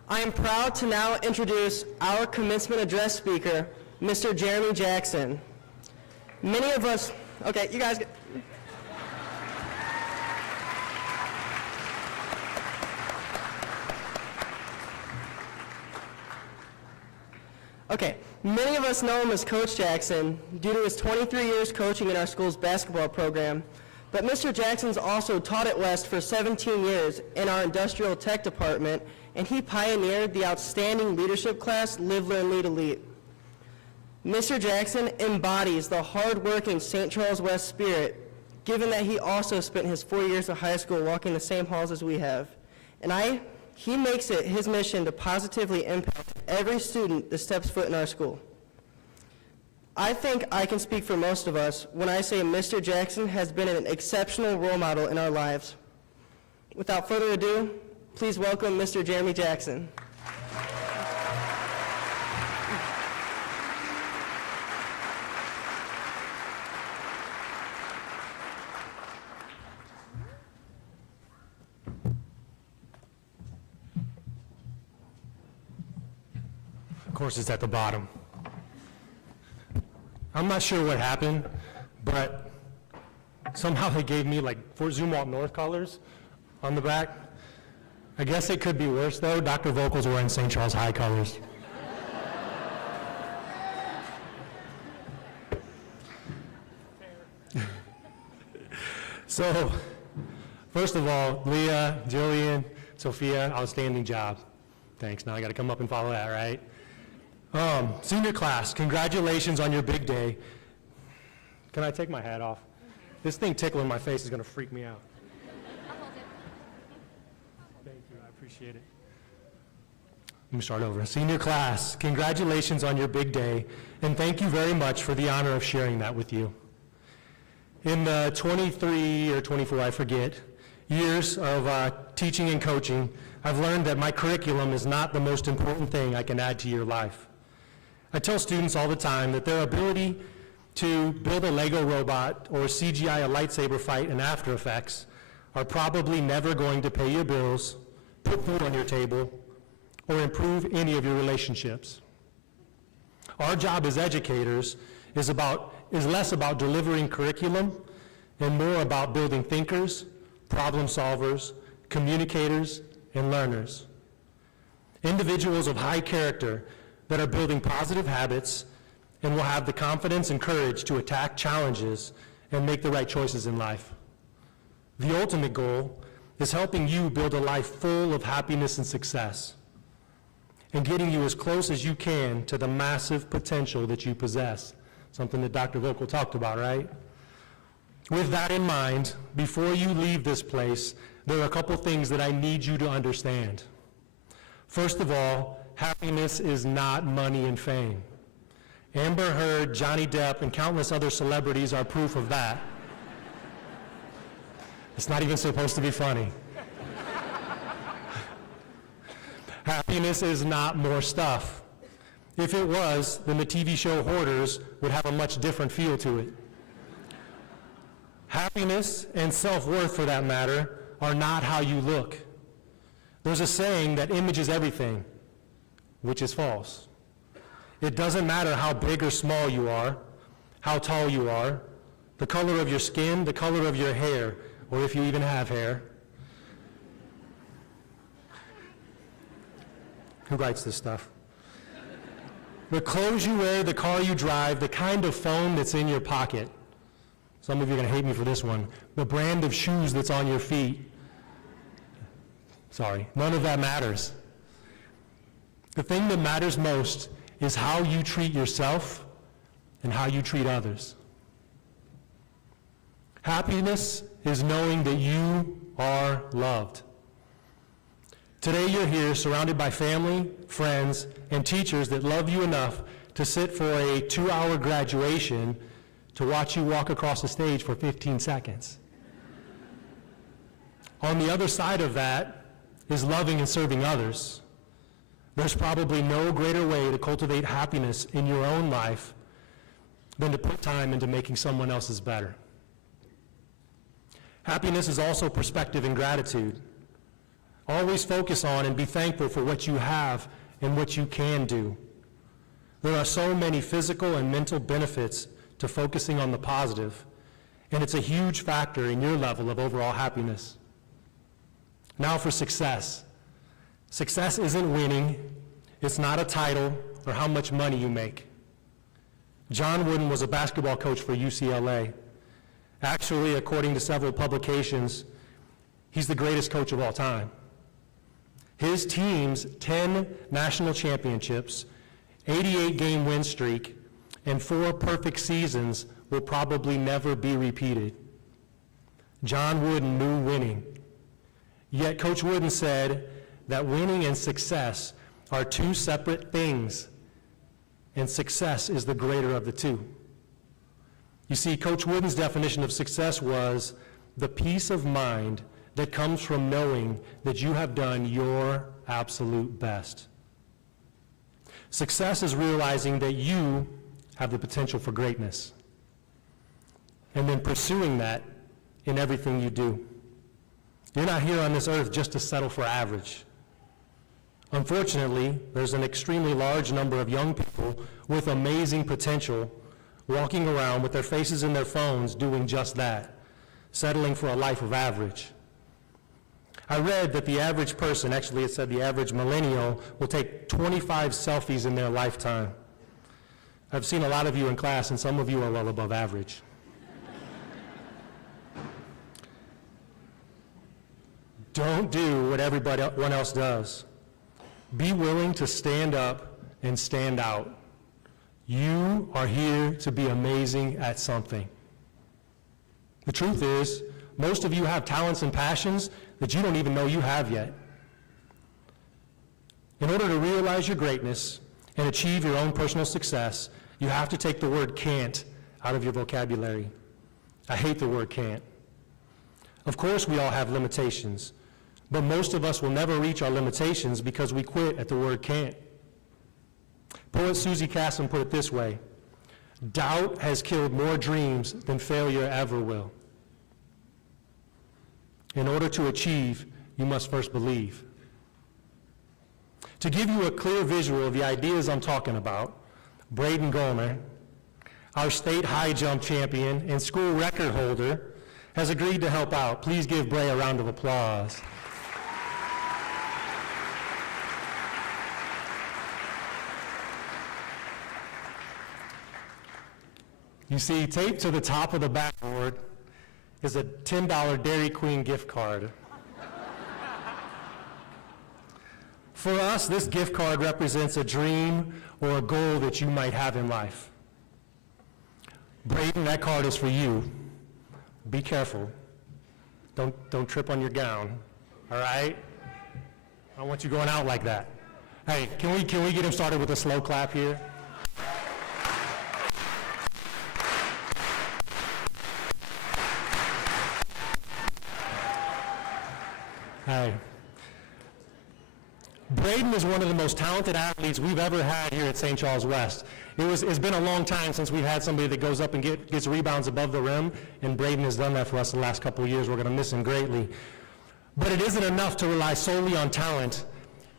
I am proud to now introduce our commencement address speaker, Mr. Jeremy Jackson. Many of us, okay, you guys, okay, many of us know him as Coach Jackson due to his 23 years coaching in our school's basketball program. But Mr. Jackson's also taught at West for 17 years in our industrial tech department, and he pioneered the outstanding leadership class, Live, Learn, Lead, Elite. Mr. Jackson embodies the hard-working St. Charles West spirit, given that he also spent his 4 years of high school walking the same halls as we have. And he makes it his mission to positively impact every student that steps foot in our school. I think I can speak for most of us when I say Mr. Jackson has been an exceptional role model in our lives. Without further ado, please welcome Mr. Jeremy Jackson. Of course, it's at the bottom. I'm not sure what happened, but somehow they gave me like Fort Zumwalt North colors on the back. I guess it could be worse though. Dr. Vogel's wearing St. Charles High colors. So, first of all, Leah, Jillian, Sophia, outstanding job. Thanks. Now I got to come up and follow that, right? Senior class, congratulations on your big day. Can I take my hat off? This thing tickling my face is going to freak me out. Thank you, I appreciate it. Let me start over. Senior class, congratulations on your big day, and thank you very much for the honor of sharing that with you. In the 23 or 24, I forget, years of teaching and coaching, I've learned that my curriculum is not the most important thing I can add to your life. I tell students all the time that their ability to build a Lego robot or CGI a lightsaber fight in After Effects are probably never going to pay your bills, put food on your table, or improve any of your relationships. Our job as educators is less about delivering curriculum and more about building thinkers, problem solvers, communicators, and learners. Individuals of high character that are building positive habits and will have the confidence and courage to attack challenges and make the right choices in life. The ultimate goal is helping you build a life full of happiness and success. and getting you as close as you can to the massive potential that you possess. Something that Dr. Vocal talked about, right? With that in mind, before you leave this place, there are a couple things that I need you to understand. First of all, happiness is not money and fame. Amber Heard, Johnny Depp, and countless other celebrities are proof of that. It's not even supposed to be funny. Happiness is not more stuff. If it was, then the TV show Hoarders would have a much different feel to it. Happiness and self-worth, for that matter, are not how you look. There's a saying that image is everything, which is false. It doesn't matter how big or small you are, how tall you are, the color of your skin, the color of your hair, or if you even have hair. Who writes this stuff? The clothes you wear, the car you drive, the kind of phone that's in your pocket. Some of you are going to hate me for this one. The brand of shoes that's on your feet. Sorry, none of that matters. The thing that matters most is how you treat yourself and how you treat others. Happiness is knowing that you are loved. Today you're here surrounded by family, friends, and teachers that love you enough to sit for a 2-hour graduation to watch you walk across the stage for 15 seconds. On the other side of that is loving and serving others. There's probably no greater way to cultivate happiness in your own life than to put time into making someone else's better. Happiness is also perspective and gratitude. Always focus on and be thankful for what you have and what you can do. There are so many physical and mental benefits to focusing on the positive, and it's a huge factor in your level of overall happiness. Now for success. Success isn't winning, it's not a title or how much money you make. John Wooden was a basketball coach for UCLA. Actually, according to several publications, he's the greatest coach of all time. His team's 10 national championships, 88-game win streak, and 4 perfect seasons will probably never be repeated. John Wooden knew winning. Yet Coach Wooden said that winning and success are 2 separate things, and success is the greater of the 2. You see, Coach Wooden's definition of success was the peace of mind that comes from knowing that you have done your absolute best. Success is realizing that you have the potential for greatness, and then pursuing that in everything you do. You're not here on this earth just to settle for average. Unfortunately, there's an extremely large number of young people with amazing potential walking around with their faces in their phones doing just that, settling for a life of average. I read that the average person, actually it said the average millennial, will take 25 selfies in their lifetime. I've seen a lot of you in class, and some of you are well above average. Don't do what everyone else does. Be willing to stand up and stand out. You are here to be amazing at something. The truth is, most of you have talents and passions that you don't even know you have yet. In order to realize your greatness and achieve your own personal success, you have to take the word can't out of your vocabulary. I hate the word can't. Of course, we all have limitations, but most of us will never reach our limitations because we quit at the word can't. Poet Susie Casson put it this way: doubt has killed more dreams than failure ever will. In order to achieve, you must first believe. To give you a clear visual of the ideas I'm talking about, Braden Gomer, our state high jump champion and school record holder, has agreed to help out. Please give Bray a round of applause. You see, taped to the top of the backboard is a $10 Dairy Queen gift card. For us, this gift card represents a dream or a goal that you might have in life. Braden, that card is for you. Be careful. Don't trip on your gown, all right? I don't want you going out like that. Hey, can we get him started with a slow clap here? Hey. Braden is one of the most talented athletes we've ever had here at St. Charles West. It's been a long time since we've had somebody that goes up and gets rebounds above the rim, and Braden has done that for us the last couple of years. We're going to miss him greatly. But it isn't enough to rely solely on talent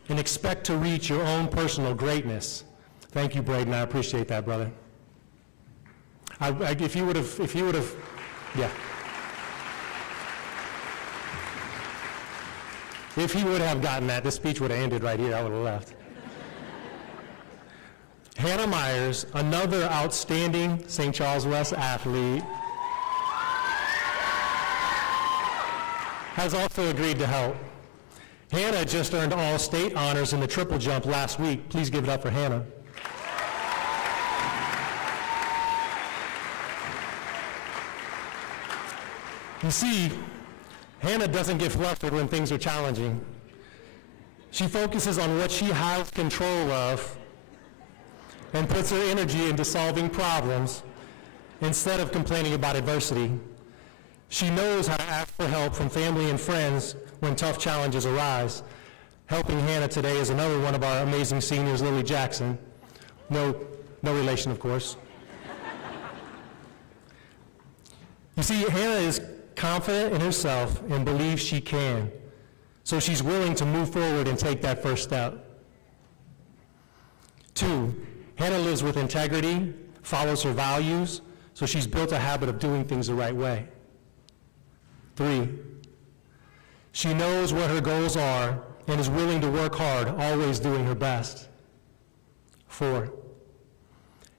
and expect to reach your own personal greatness. Thank you, Braden. I appreciate that, brother. If you would have, yeah. If he would have gotten that, this speech would have ended right here. I would have left. Hannah Myers, another outstanding St. Charles West athlete, has also agreed to help. Hannah just earned all-state honors in the triple jump last week. Please give it up for Hannah. You see, Hannah doesn't get flustered when things are challenging. She focuses on what she has control of and puts her energy into solving problems instead of complaining about adversity. She knows how to ask for help from family and friends when tough challenges arise. Helping Hannah today is another one of our amazing seniors, Lily Jackson. No relation, of course. You see, Hannah is confident in herself and believes she can. So she's willing to move forward and take that first step. 2, Hannah lives with integrity, follows her values, so she's built a habit of doing things the right way. 3, she knows what her goals are and is willing to work hard, always doing her best. 4,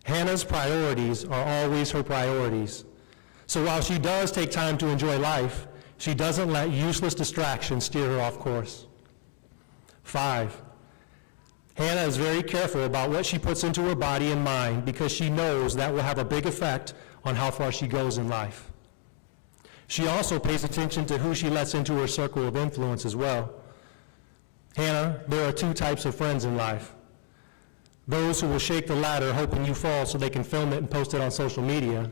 Hannah's priorities are always her priorities. So while she does take time to enjoy life, she doesn't let useless distractions steer her off course. 5, Hannah is very careful about what she puts into her body and mind because she knows that will have a big effect on how far she goes in life. She also pays attention to who she lets into her circle of influence as well. Hannah, there are 2 types of friends in life. Those who will shake the ladder hoping you fall so they can film it and post it on social media.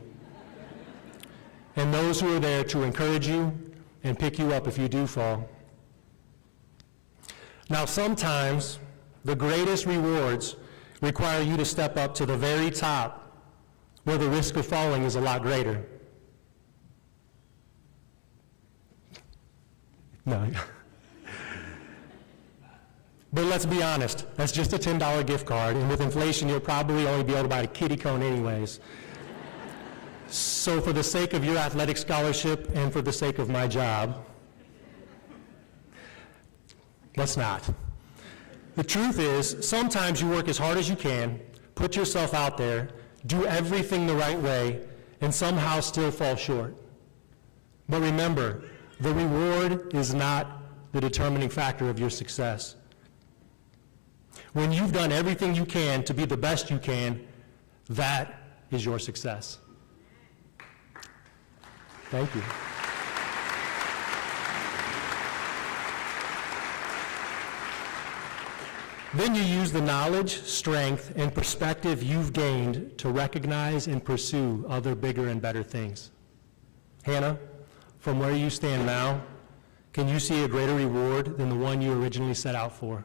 And those who are there to encourage you and pick you up if you do fall. Now, sometimes the greatest rewards require you to step up to the very top where the risk of falling is a lot greater. No. But let's be honest, that's just a $10 gift card, and with inflation, you'll probably only be able to buy a kiddie cone anyways. So for the sake of your athletic scholarship and for the sake of my job, let's not. The truth is, sometimes you work as hard as you can, put yourself out there, do everything the right way, and somehow still fall short. But remember, the reward is not the determining factor of your success. When you've done everything you can to be the best you can, that is your success. Thank you. Then you use the knowledge, strength, and perspective you've gained to recognize and pursue other bigger and better things. Hannah, from where you stand now, can you see a greater reward than the one you originally set out for?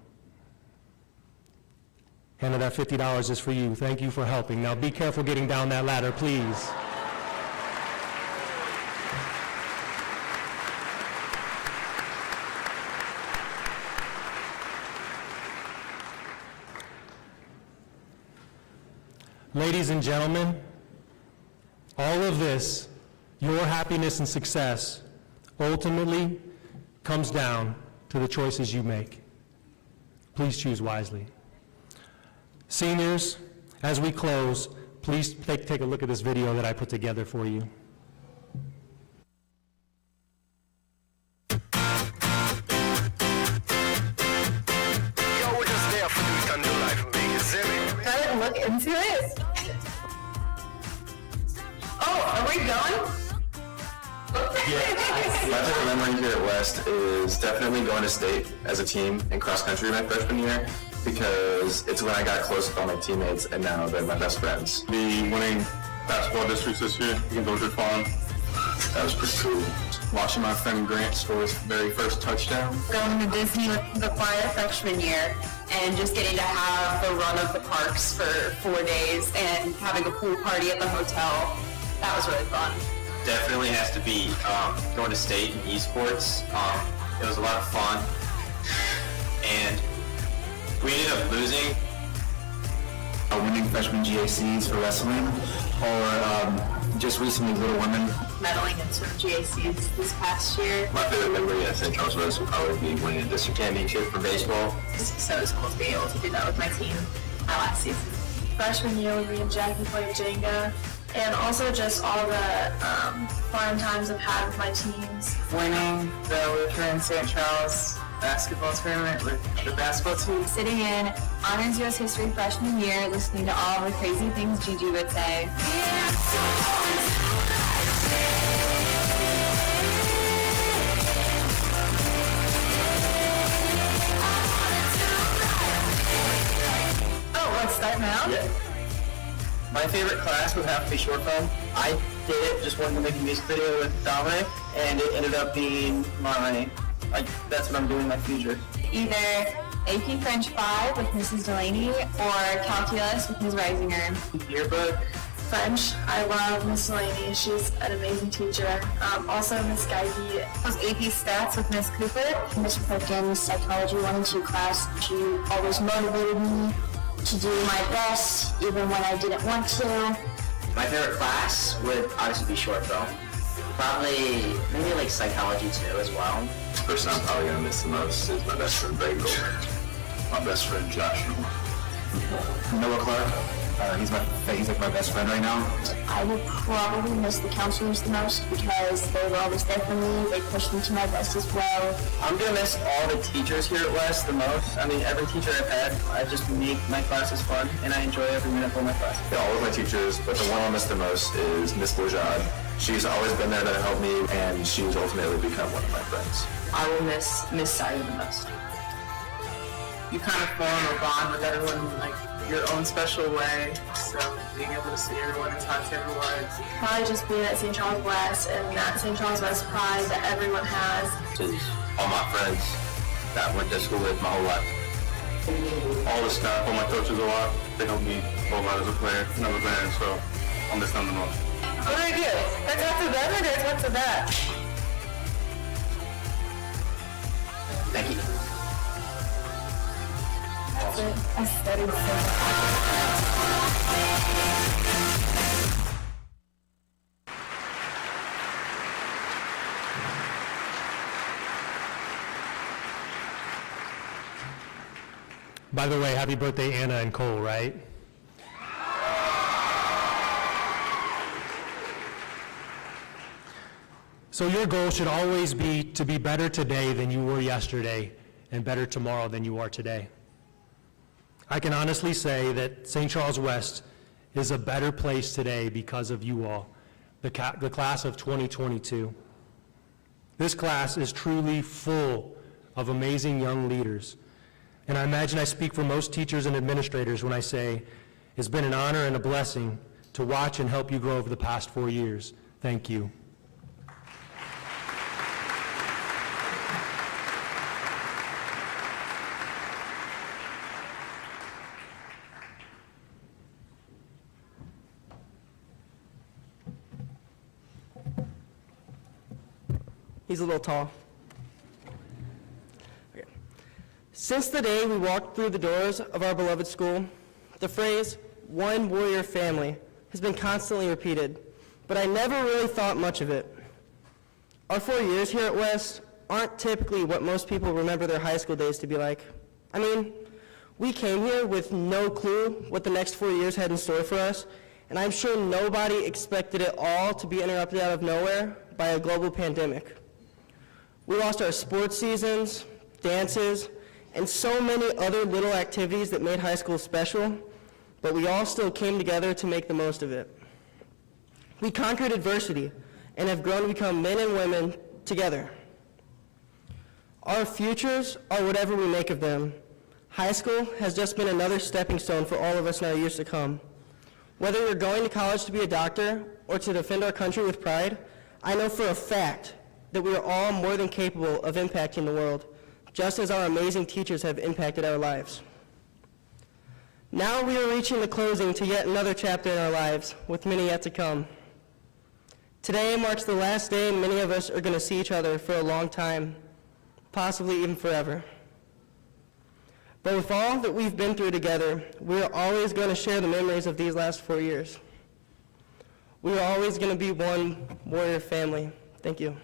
Hannah, that $50 is for you. Thank you for helping. Now be careful getting down that ladder, please. Ladies and gentlemen, all of this, your happiness and success, ultimately comes down to the choices you make. Please choose wisely. Seniors, as we close, please take a look at this video that I put together for you. Yo, look into it. Oh, are we going? My favorite memory here at West is definitely going to state as a team in cross country my freshman year, because it's when I got close with all my teammates, and now they're my best friends. The winning basketball districts this year, you can go to the farm. That was pretty cool. Watching my friend Grant score his very first touchdown. Going to Disney with the choir freshman year and just getting to have the run of the parks for 4 days and having a pool party at the hotel. That was really fun. Definitely has to be going to state in esports. It was a lot of fun, and we ended up losing. Winning freshman GACs for wrestling, or just recently Little Women. Medaling in some GACs this past year. My favorite memory at St. Charles West would probably be winning the district championship for baseball. So it was cool to be able to do that with my team my last season. Freshman year when me and Jackie played Jenga, and also just all the fun times I've had with my teams. Winning the Lutheran St. Charles basketball tournament with the basketball team. Sitting in Honors U.S. History freshman year, listening to all the crazy things Gigi would say. Oh, let's start now? Yeah. My favorite class would have to be short film. I did it, just wanted to make a music video with Dominic, and it ended up being that's what I'm doing in my future. Either AP French 5 with Mrs. Delaney or Calculus with Ms. Reisinger. Yearbook. French, I love Miss Delaney. She's an amazing teacher. Also Miss Geige. Was AP Stats with Miss Cooper. Miss Perkins, Psychology 1 and 2 class. She always motivated me to do my best, even when I didn't want to. My favorite class would obviously be short film. Probably, maybe like psychology too as well. The person I'm probably gonna miss the most is my best friend Brady Goldberg. My best friend Joshua. Noah Clark. He's like my best friend right now. I would probably miss the counselors the most because they were always there for me. They pushed me to my best as well. I'm gonna miss all the teachers here at West the most. I mean, every teacher I've had, I just make my classes fun, and I enjoy every minute of my classes. Yeah, all of my teachers, but the one I miss the most is Miss Bourgeois. She's always been there to help me, and she's ultimately become one of my friends. I will miss Miss Sire the most. You kind of form a bond with everyone in like your own special way. So being able to see everyone and talk to everyone. Probably just being at St. Charles West and that St. Charles West pride that everyone has. To all my friends that I went to school with my whole life. All the staff, all my coaches a lot. They helped me a lot as a player, another band, so I'll miss them the most. What do I do? I talk to them or do I talk to that? Thank you. That's it. I studied so much. By the way, happy birthday, Anna and Cole, right? So your goal should always be to be better today than you were yesterday and better tomorrow than you are today. I can honestly say that St. Charles West is a better place today because of you all, the class of 2022. This class is truly full of amazing young leaders. And I imagine I speak for most teachers and administrators when I say it's been an honor and a blessing to watch and help you grow over the past 4 years. Thank you. He's a little tall. Okay. Since the day we walked through the doors of our beloved school, the phrase, "one warrior family," has been constantly repeated, but I never really thought much of it. Our 4 years here at West aren't typically what most people remember their high school days to be like. I mean, we came here with no clue what the next 4 years had in store for us, and I'm sure nobody expected it all to be interrupted out of nowhere by a global pandemic. We lost our sports seasons, dances, and so many other little activities that made high school special, but we all still came together to make the most of it. We conquered adversity and have grown to become men and women together. Our futures are whatever we make of them. High school has just been another stepping stone for all of us in our years to come. Whether you're going to college to be a doctor or to defend our country with pride, I know for a fact that we are all more than capable of impacting the world, just as our amazing teachers have impacted our lives. Now we are reaching the closing to yet another chapter in our lives, with many yet to come. Today marks the last day many of us are going to see each other for a long time, possibly even forever. But with all that we've been through together, we are always going to share the memories of these last 4 years. We are always going to be one warrior family. Thank you.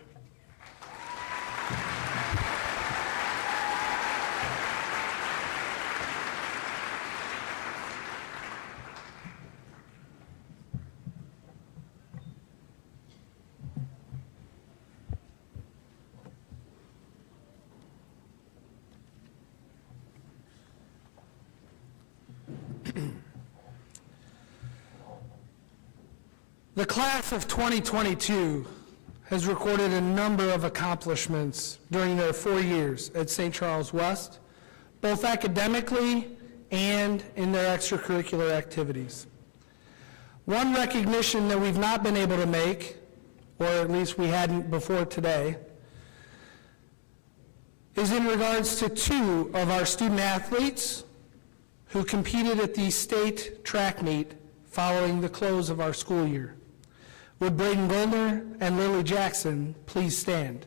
The class of 2022 has recorded a number of accomplishments during their 4 years at St. Charles West, both academically and in their extracurricular activities. One recognition that we've not been able to make, or at least we hadn't before today, is in regards to 2 of our student athletes who competed at the state track meet following the close of our school year. Would Braden Goldner and Lily Jackson please stand?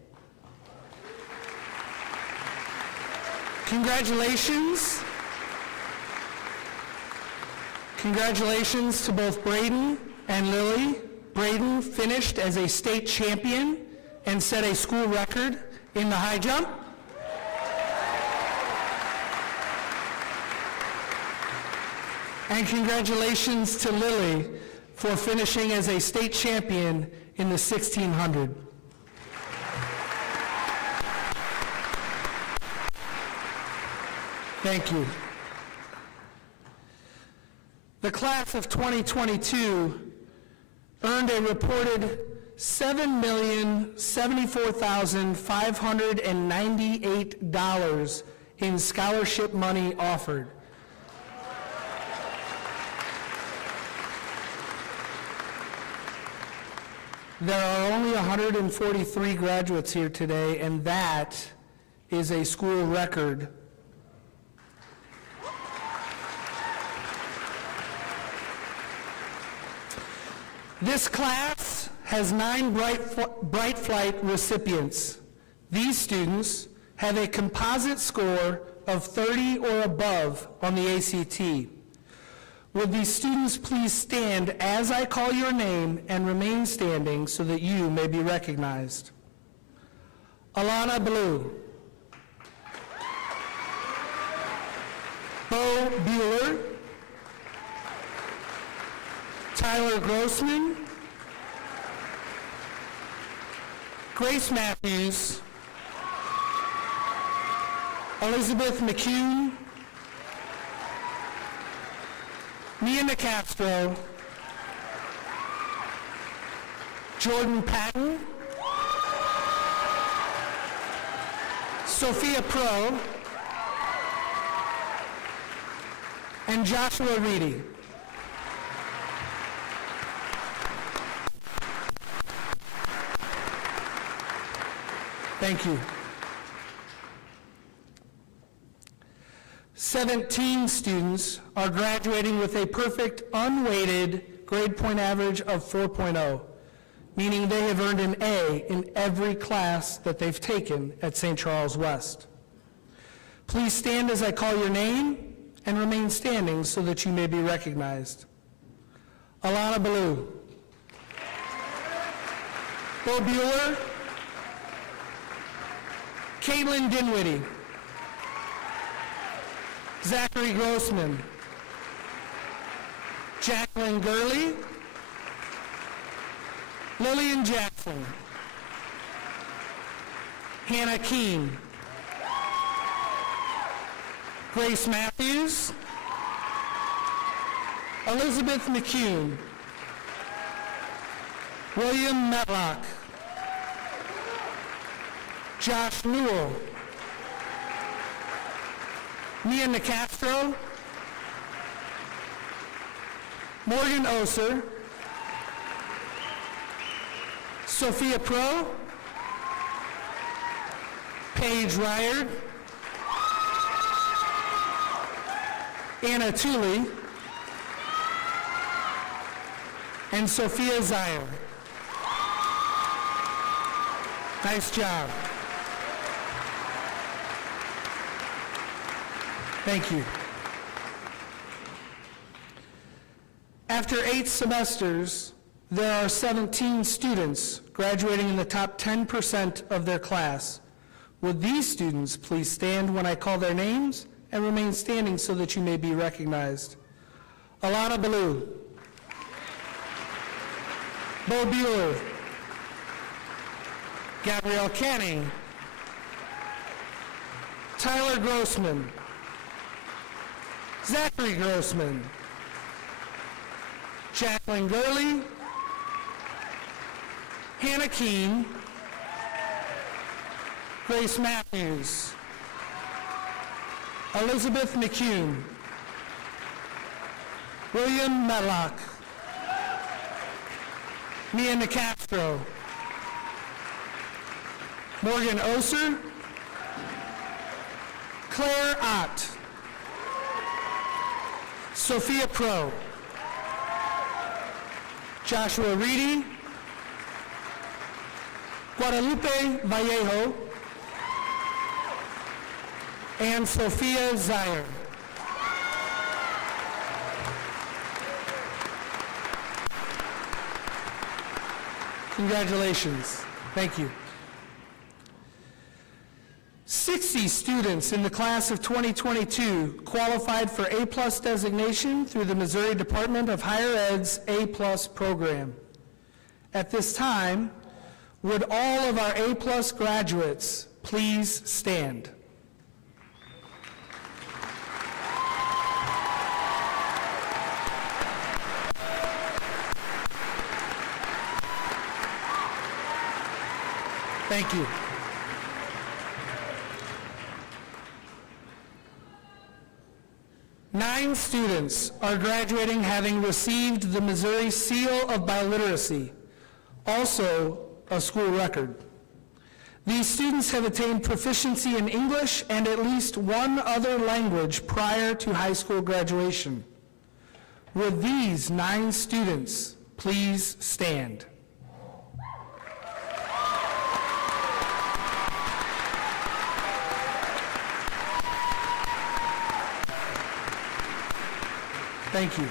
Congratulations. Congratulations to both Braden and Lily. Braden finished as a state champion and set a school record in the high jump. And congratulations to Lily for finishing as a state champion in the 1600. Thank you. The class of 2022 earned a reported $7,074,598 in scholarship money offered. There are only 143 graduates here today, and that is a school record. This class has 9 Bright Flight recipients. These students have a composite score of 30 or above on the ACT. Would these students please stand as I call your name and remain standing so that you may be recognized? Alana Blue. Bo Bueller. Tyler Grossman. Grace Matthews. Elizabeth McCune. Mia Nicastro, Jordan Patton, Sophia Pro, and Joshua Reedy. Thank you. 17 students are graduating with a perfect unweighted grade point average of 4.0, meaning they have earned an A in every class that they've taken at St. Charles West. Please stand as I call your name and remain standing so that you may be recognized. Alana Ballou. Bo Bueller. Caitlin Dinwiddie. Zachary Grossman, Jacqueline Gurley, Lillian Jackson, Hannah Keene, Grace Matthews, Elizabeth McCune, William Metlock, Josh Newell, Mia Nicastro, Morgan Oser, Sophia Pro, Paige Ryard, Anna Tooley, and Sophia Zier. Nice job. Thank you. After 8 semesters, there are 17 students graduating in the top 10% of their class. Would these students please stand when I call their names and remain standing so that you may be recognized? Alana Ballou, Bo Bueller, Gabrielle Canning, Tyler Grossman, Zachary Grossman, Jacqueline Gurley, Hannah Keene, Grace Matthews, Elizabeth McCune, William Medlock, Mia Nicastro, Morgan Oser, Claire Ott, Sophia Pro, Joshua Reedy, Guadalupe Vallejo, and Sophia Zier. Congratulations. Thank you. 60 students in the class of 2022 qualified for A+ designation through the Missouri Department of Higher Ed's A+ program. At this time, would all of our A+ graduates please stand? Thank you. Nine students are graduating having received the Missouri Seal of Biliteracy, also a school record. These students have attained proficiency in English and at least one other language prior to high school graduation. Would these 9 students please stand? Thank you.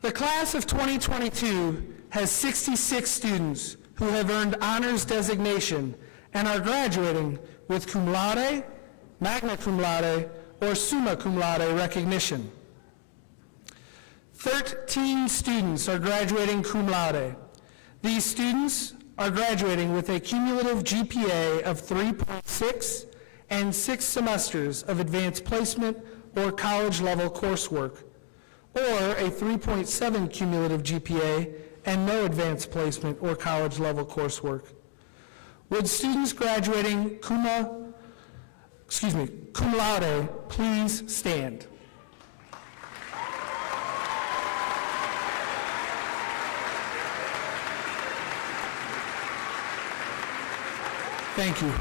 The class of 2022 has 66 students who have earned honors designation and are graduating with cum laude, magna cum laude, or summa cum laude recognition. 13 students are graduating cum laude. These students are graduating with a cumulative GPA of 3.6 and 6 semesters of advanced placement or college-level coursework, or a 3.7 cumulative GPA and no advanced placement or college-level coursework. Would students graduating cum laude please stand? Thank you.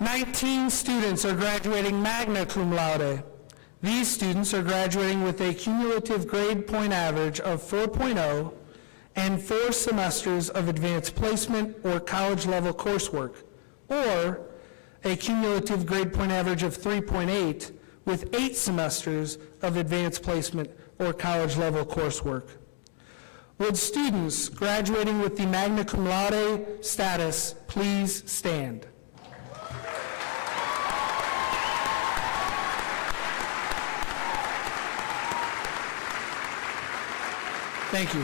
19 students are graduating magna cum laude. These students are graduating with a cumulative grade point average of 4.0 and 4 semesters of advanced placement or college-level coursework, or a cumulative grade point average of 3.8 with 8 semesters of advanced placement or college-level coursework. Would students graduating with the magna cum laude status please stand? Thank you.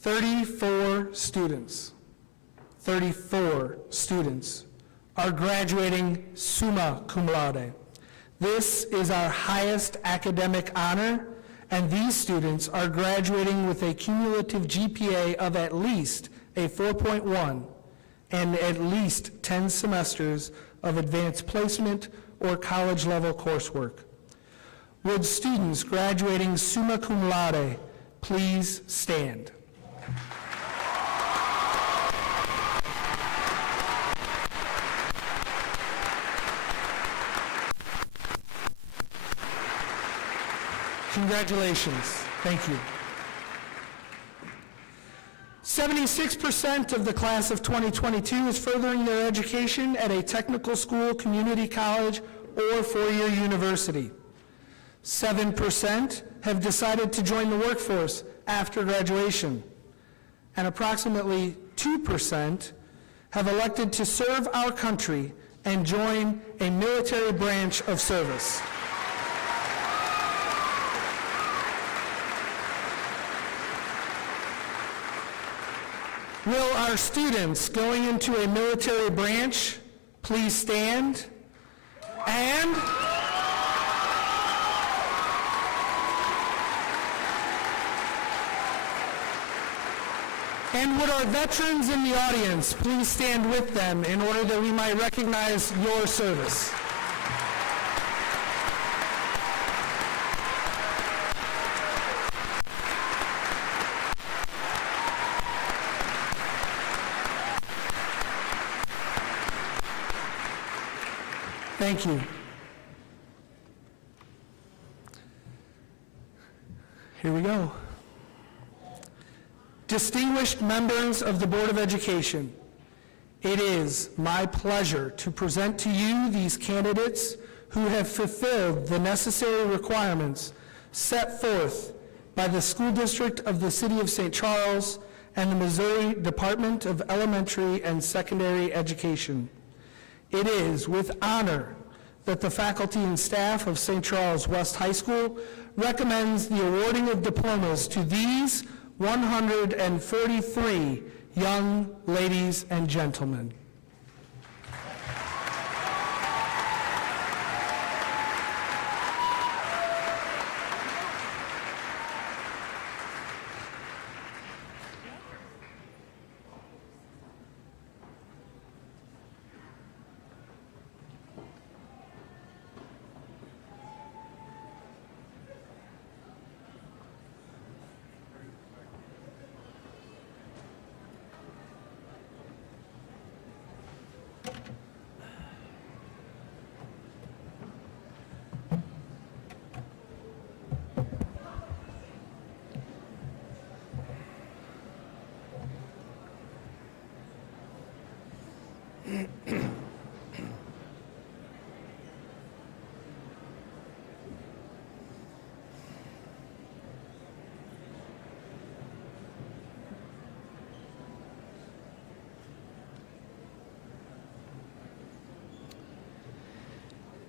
34 students are graduating summa cum laude. This is our highest academic honor, and these students are graduating with a cumulative GPA of at least a 4.1 and at least 10 semesters of advanced placement or college-level coursework. Would students graduating summa cum laude please stand? Congratulations. Thank you. 76% of the class of 2022 is furthering their education at a technical school, community college, or four-year university. 7% have decided to join the workforce after graduation, and approximately 2% have elected to serve our country and join a military branch of service. Will our students going into a military branch please stand? And would our veterans in the audience please stand with them in order that we might recognize your service? Thank you. Here we go. Distinguished members of the Board of Education, it is my pleasure to present to you these candidates who have fulfilled the necessary requirements set forth by the School District of the City of St. Charles and the Missouri Department of Elementary and Secondary Education. It is with honor that the faculty and staff of St. Charles West High School recommends the awarding of diplomas to these 143 young ladies and gentlemen.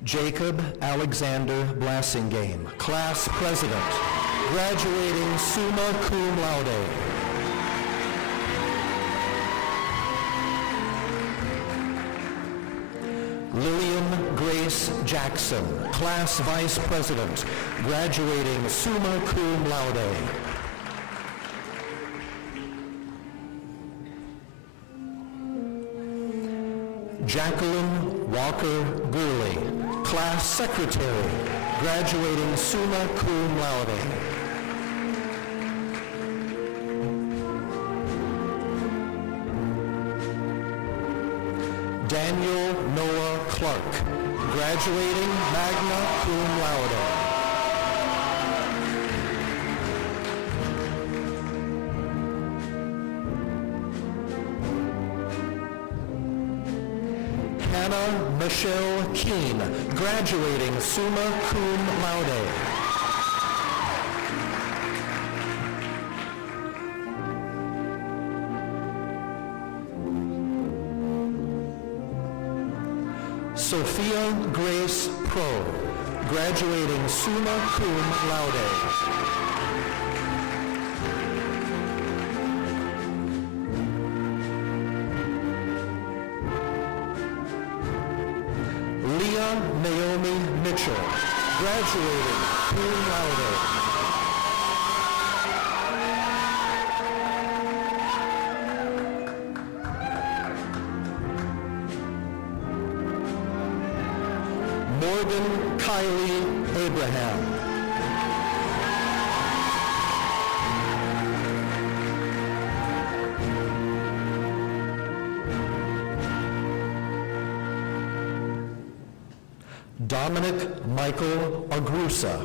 Jacob Alexander Blassingame, Class President, graduating summa cum laude. Lillian Grace Jackson, Class Vice President, graduating summa cum laude. Jacqueline Walker Gurley, Class Secretary, graduating summa cum laude. Daniel Noah Clark, graduating magna cum laude. Hannah Michelle Keene, graduating summa cum laude. Sophia Grace Pro, graduating summa cum laude. Leah Naomi Mitchell, graduating cum laude. Morgan Kylie Abraham. Dominic Michael Agrusa.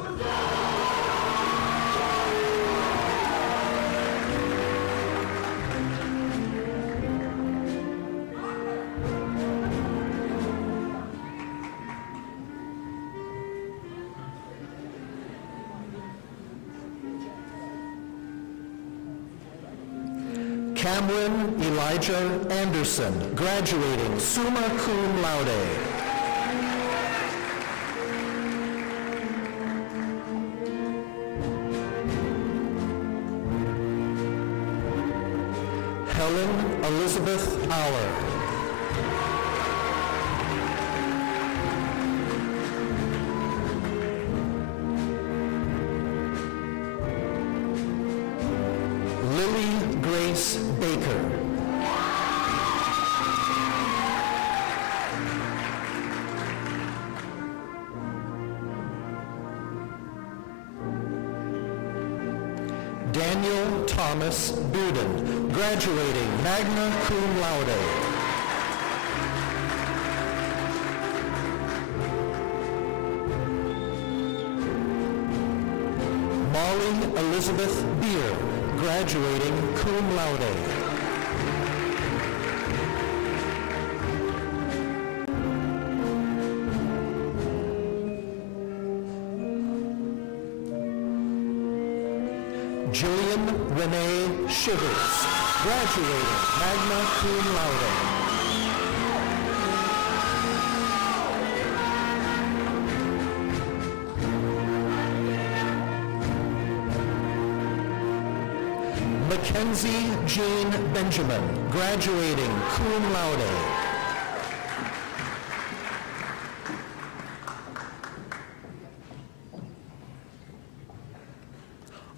Cameron Elijah Anderson, graduating summa cum laude. Helen Elizabeth Auer. Lily Grace Baker. Daniel Thomas Buden, graduating magna cum laude. Molly Elizabeth Beer, graduating cum laude. Jillian Renee Shivers, graduating magna cum laude. Mackenzie Jean Benjamin, graduating cum laude.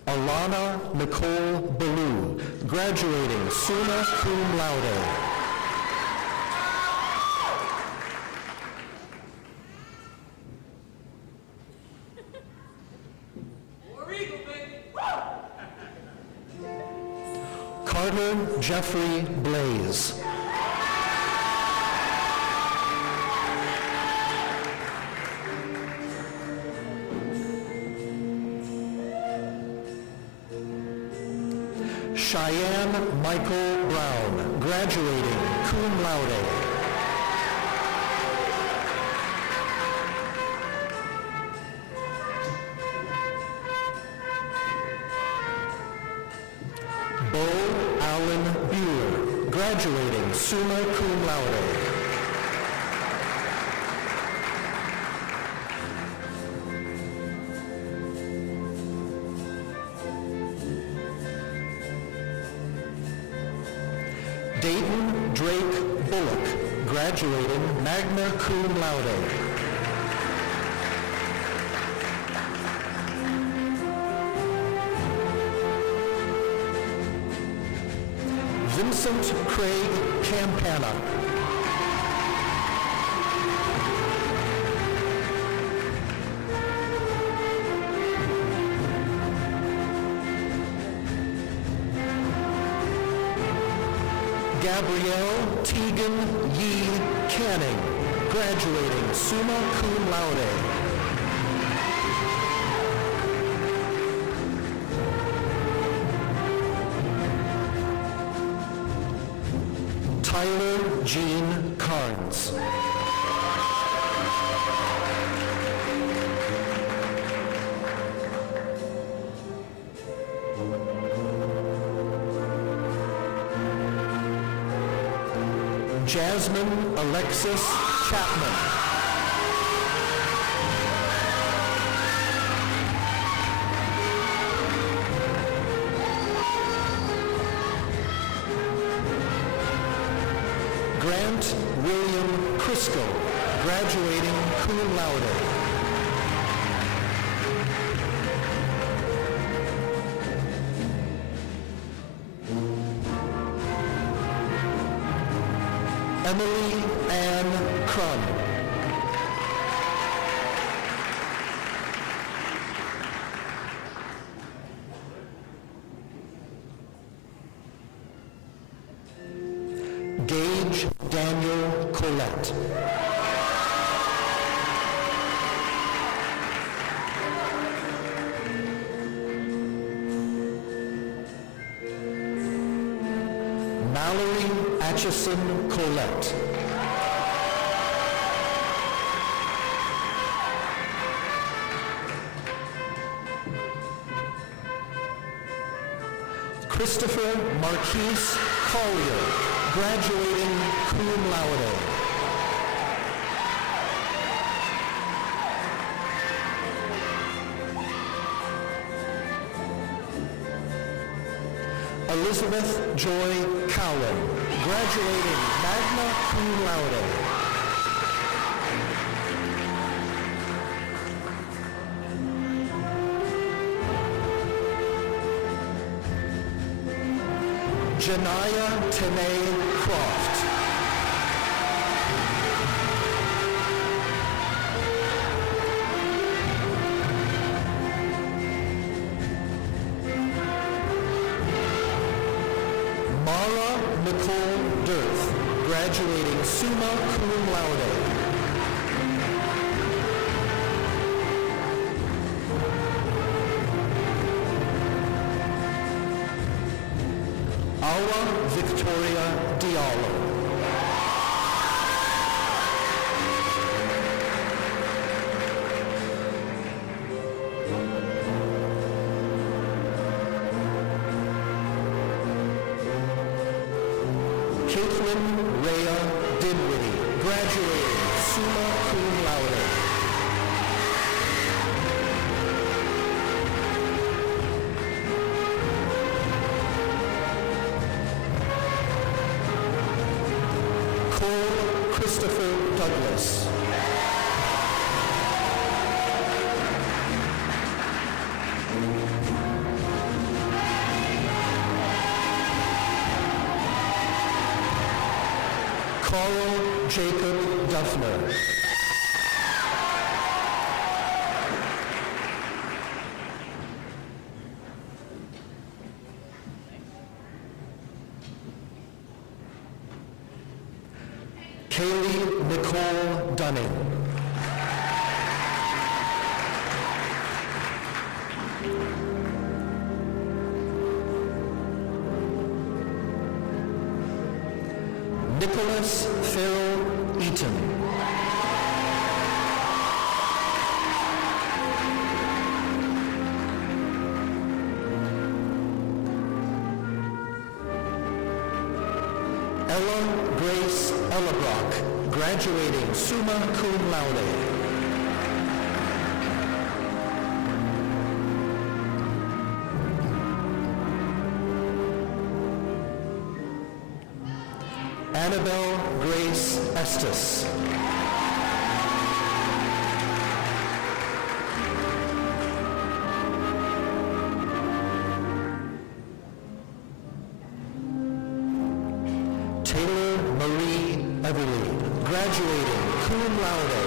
Alana Nicole Ballou, graduating summa cum laude. Carter Jeffrey Blaze. Cheyenne Michael Brown, graduating cum laude. Bo Allen Bueller, graduating summa cum laude. Dayton Drake Bullock, graduating magna cum laude. Vincent Craig Campana. Gabrielle Tegan Yee Canning, graduating summa cum laude. Tyler Jean Carnes. Jasmine Alexis Chapman. Grant William Crisco, graduating cum laude. Emily Ann Crum. Gage Daniel Collette. Mallory Atchison Collette. Christopher Marquise Collier, graduating cum laude. Elizabeth Joy Cowan, graduating magna cum laude. Janaya Tanae Croft. Mara Nicole Dirth, graduating summa cum laude. Awa Victoria Diallo. Caitlin Rhea Dinwiddie, graduating summa cum laude. Cole Christopher Douglas. Carl Jacob Duffner. Kaylee Nicole Dunning. Nicholas Farrell Eaton. Ella Grace Ellabrock, graduating summa cum laude. Annabelle Grace Estes. Taylor Marie Everly, graduating cum laude.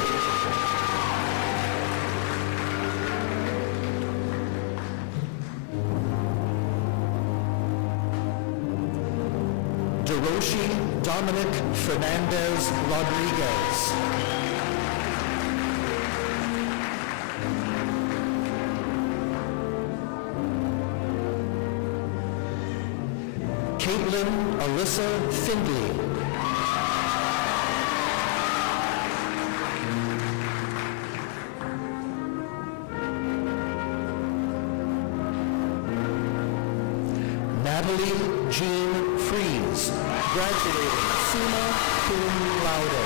Deroshi Dominic Fernandez Rodriguez. Caitlin Alyssa Findley. Natalie Jean Fries, graduating summa cum laude.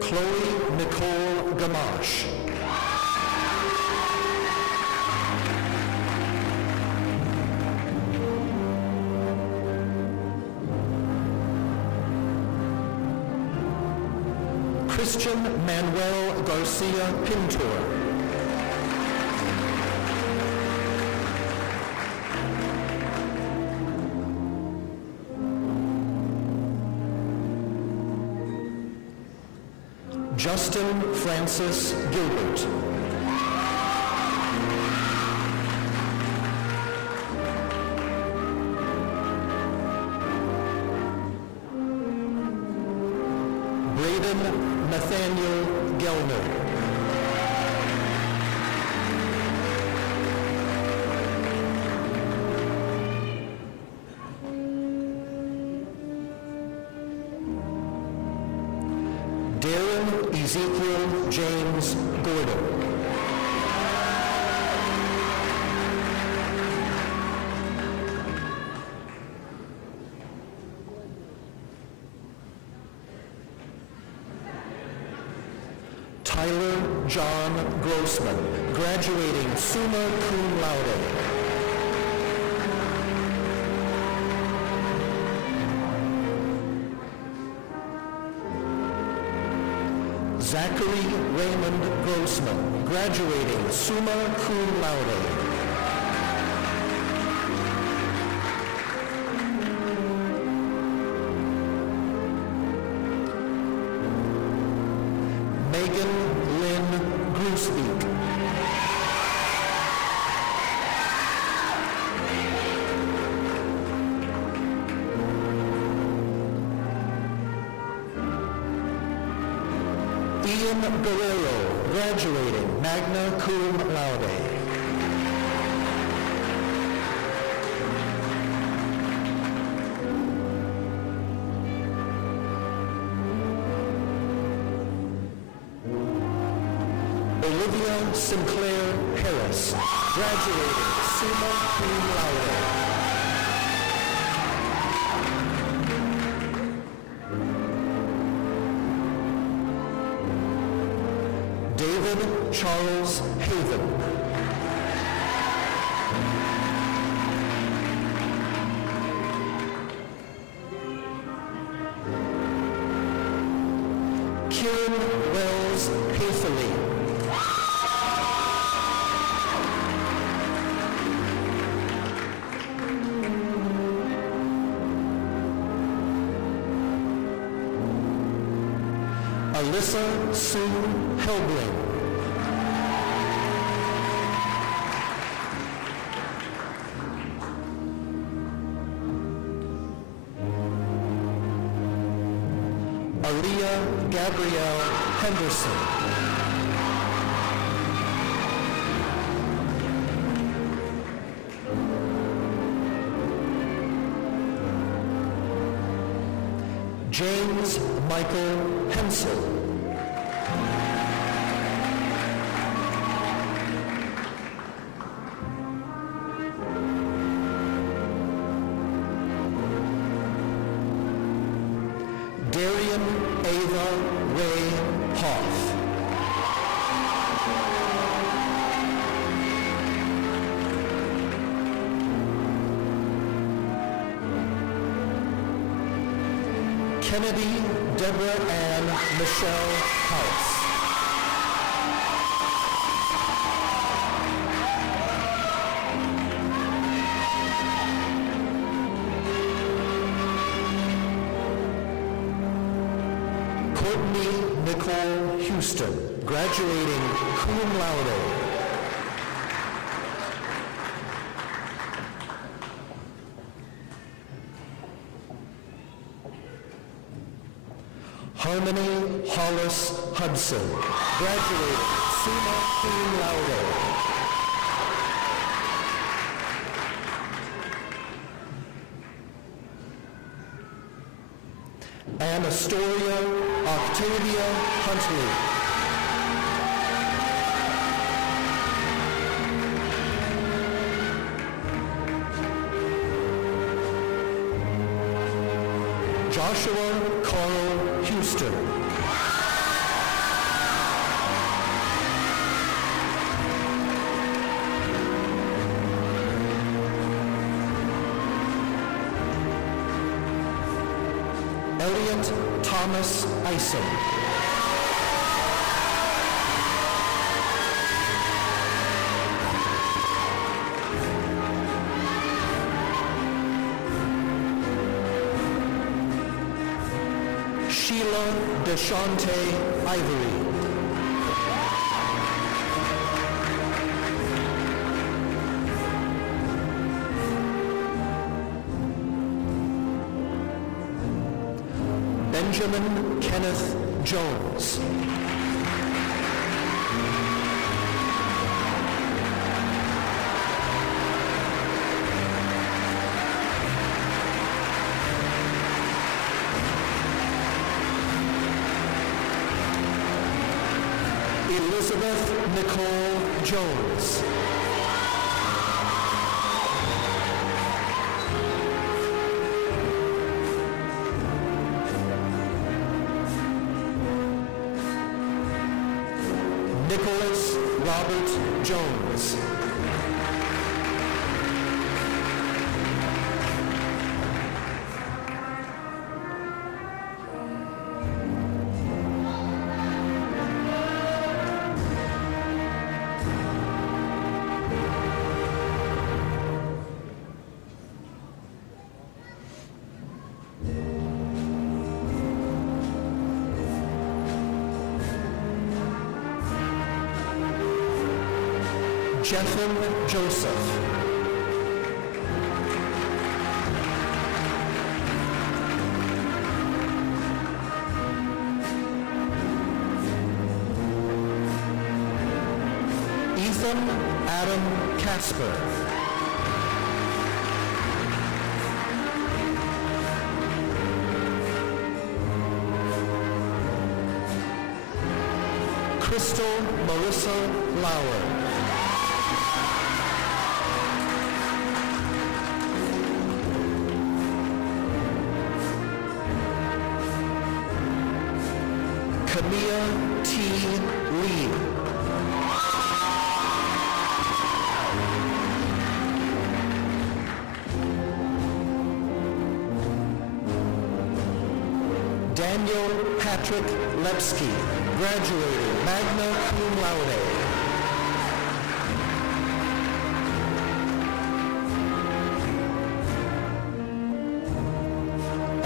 Chloe Nicole Gamache. Christian Manuel Garcia Pintor. Justin Francis Gilbert. Braden Nathaniel Gelner. Darren Ezekiel James Gordon. Tyler John Grossman, graduating summa cum laude. Zachary Raymond Grossman, graduating summa cum laude. Megan Lynn Grusbeek. Ian Guerrero, graduating magna cum laude. Olivia Sinclair Harris, graduating summa cum laude. David Charles Haven. Kieran Wells Haythily. Alyssa Sue Helbling. Aaliyah Gabrielle Henderson. James Michael Hensel. Darian Ava Ray Hoff. Kennedy Deborah Ann Michelle House. Courtney Nicole Houston, graduating cum laude. Harmony Hollis Hudson, graduating summa cum laude. Anastoria Octavia Huntley. Joshua Carl Houston. Elliot Thomas Isom. Kayla Deshante Ivory. Benjamin Kenneth Jones. Elizabeth Nicole Jones. Nicholas Robert Jones. Jethan Joseph. Ethan Adam Casper. Crystal Marissa Lauer. Kamia T. Lee. Daniel Patrick Lepsky, graduating, magna cum laude.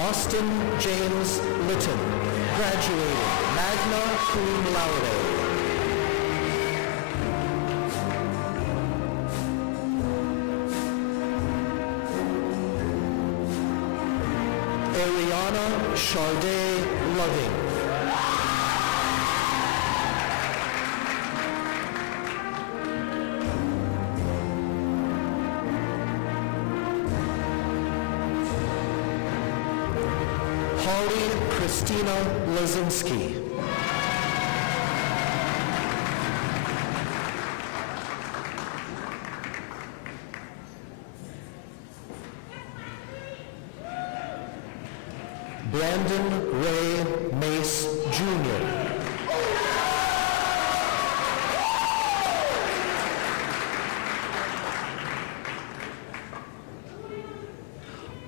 Austin James Litton, graduating, magna cum laude. Ariana Charday Loving. Holly Christina Lazinski. Brandon Ray Mace Jr.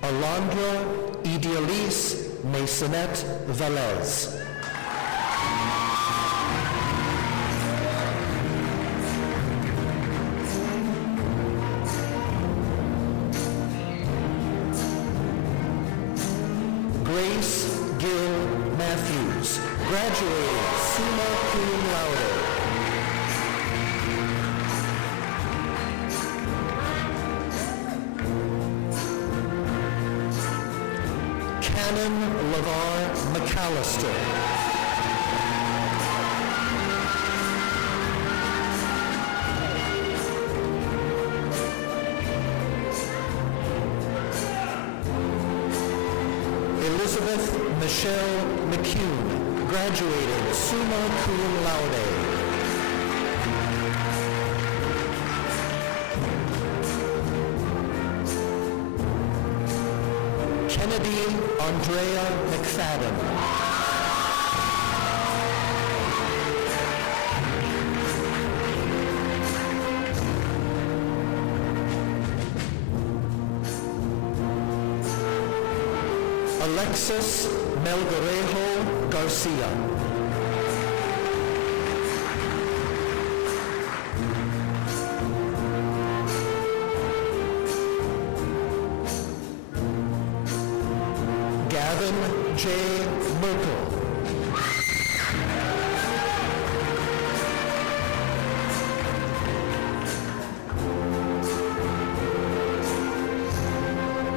Alondra Idealise Masonette Velez. Grace Gill Matthews, graduating, summa cum laude. Canon LeVar McAllister. Elizabeth Michelle McCune, graduating, summa cum laude. Kennedy Andrea McFadden. Alexis Melgarejo Garcia. Gavin J. Merkel.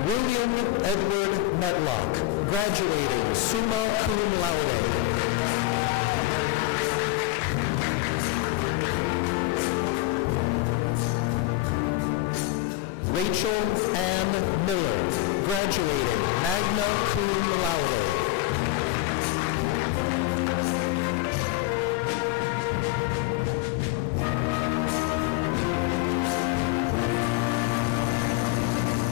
William Edward Metlock, graduating summa cum laude. Rachel Ann Miller, graduating magna cum laude.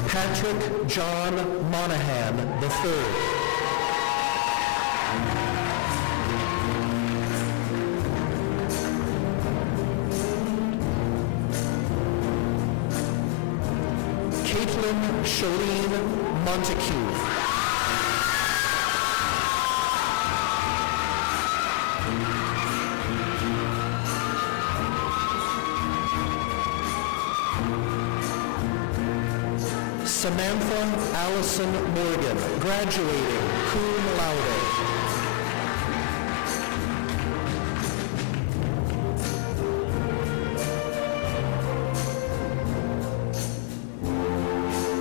Patrick John Monahan III. Caitlin Shalene Montague. Samantha Allison Morgan, graduating cum laude.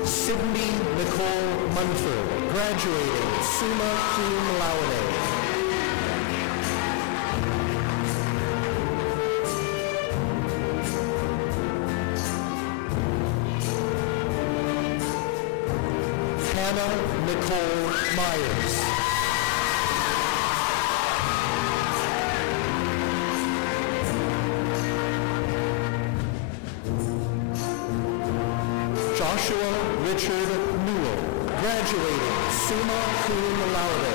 Sydney Nicole Munford, graduating summa cum laude. Hannah Nicole Myers. Joshua Richard Newell, graduating summa cum laude.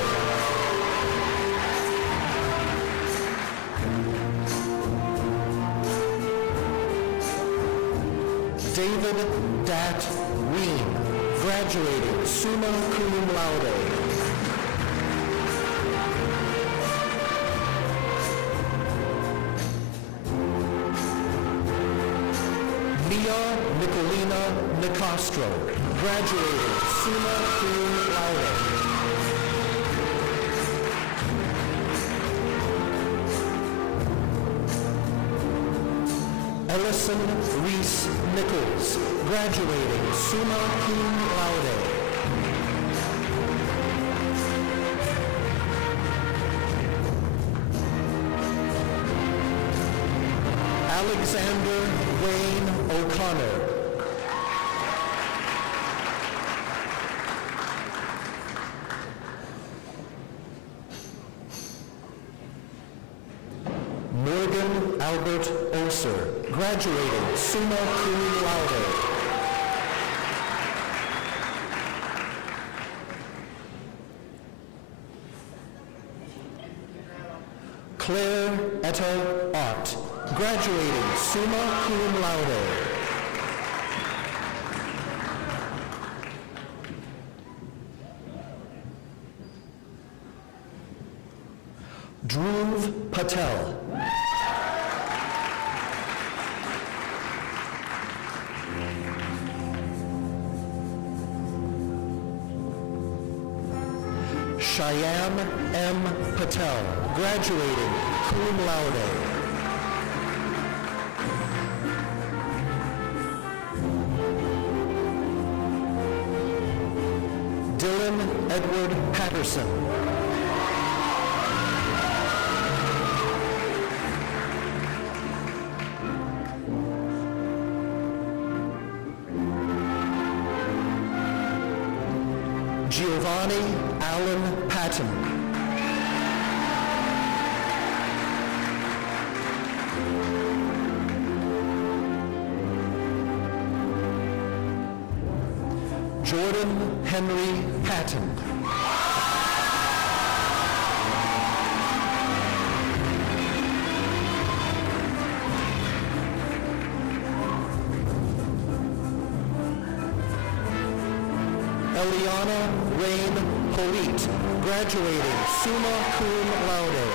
David Dat Ween, graduating summa cum laude. Mia Nicolina Nicastro, graduating summa cum laude. Ellison Reese Nichols, graduating summa cum laude. Alexander Wayne O'Connor. Morgan Albert Oser, graduating summa cum laude. Claire Etta Ott, graduating summa cum laude. Dhruv Patel. Cheyenne M. Patel, graduating cum laude. Dylan Edward Patterson. Giovanni Allen Patton. Jordan Henry Patton. Eliana Rain Polit, graduating summa cum laude.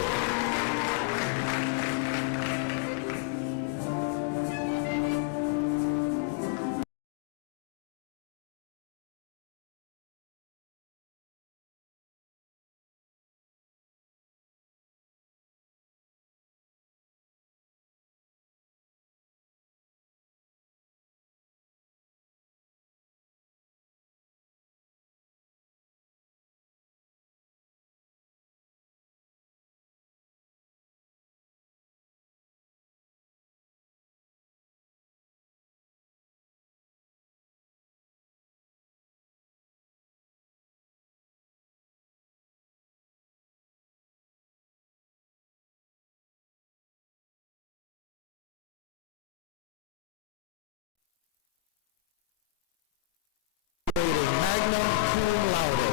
Graduating magna cum laude.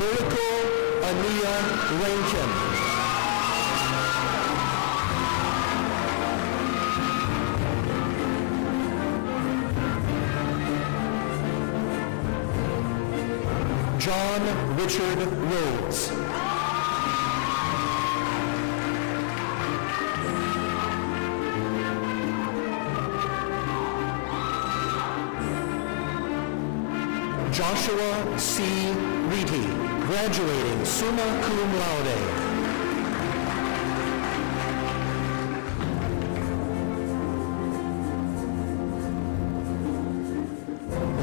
Miracle Ania Rankin. John Richard Rhodes. Joshua C. Reedy, graduating summa cum laude.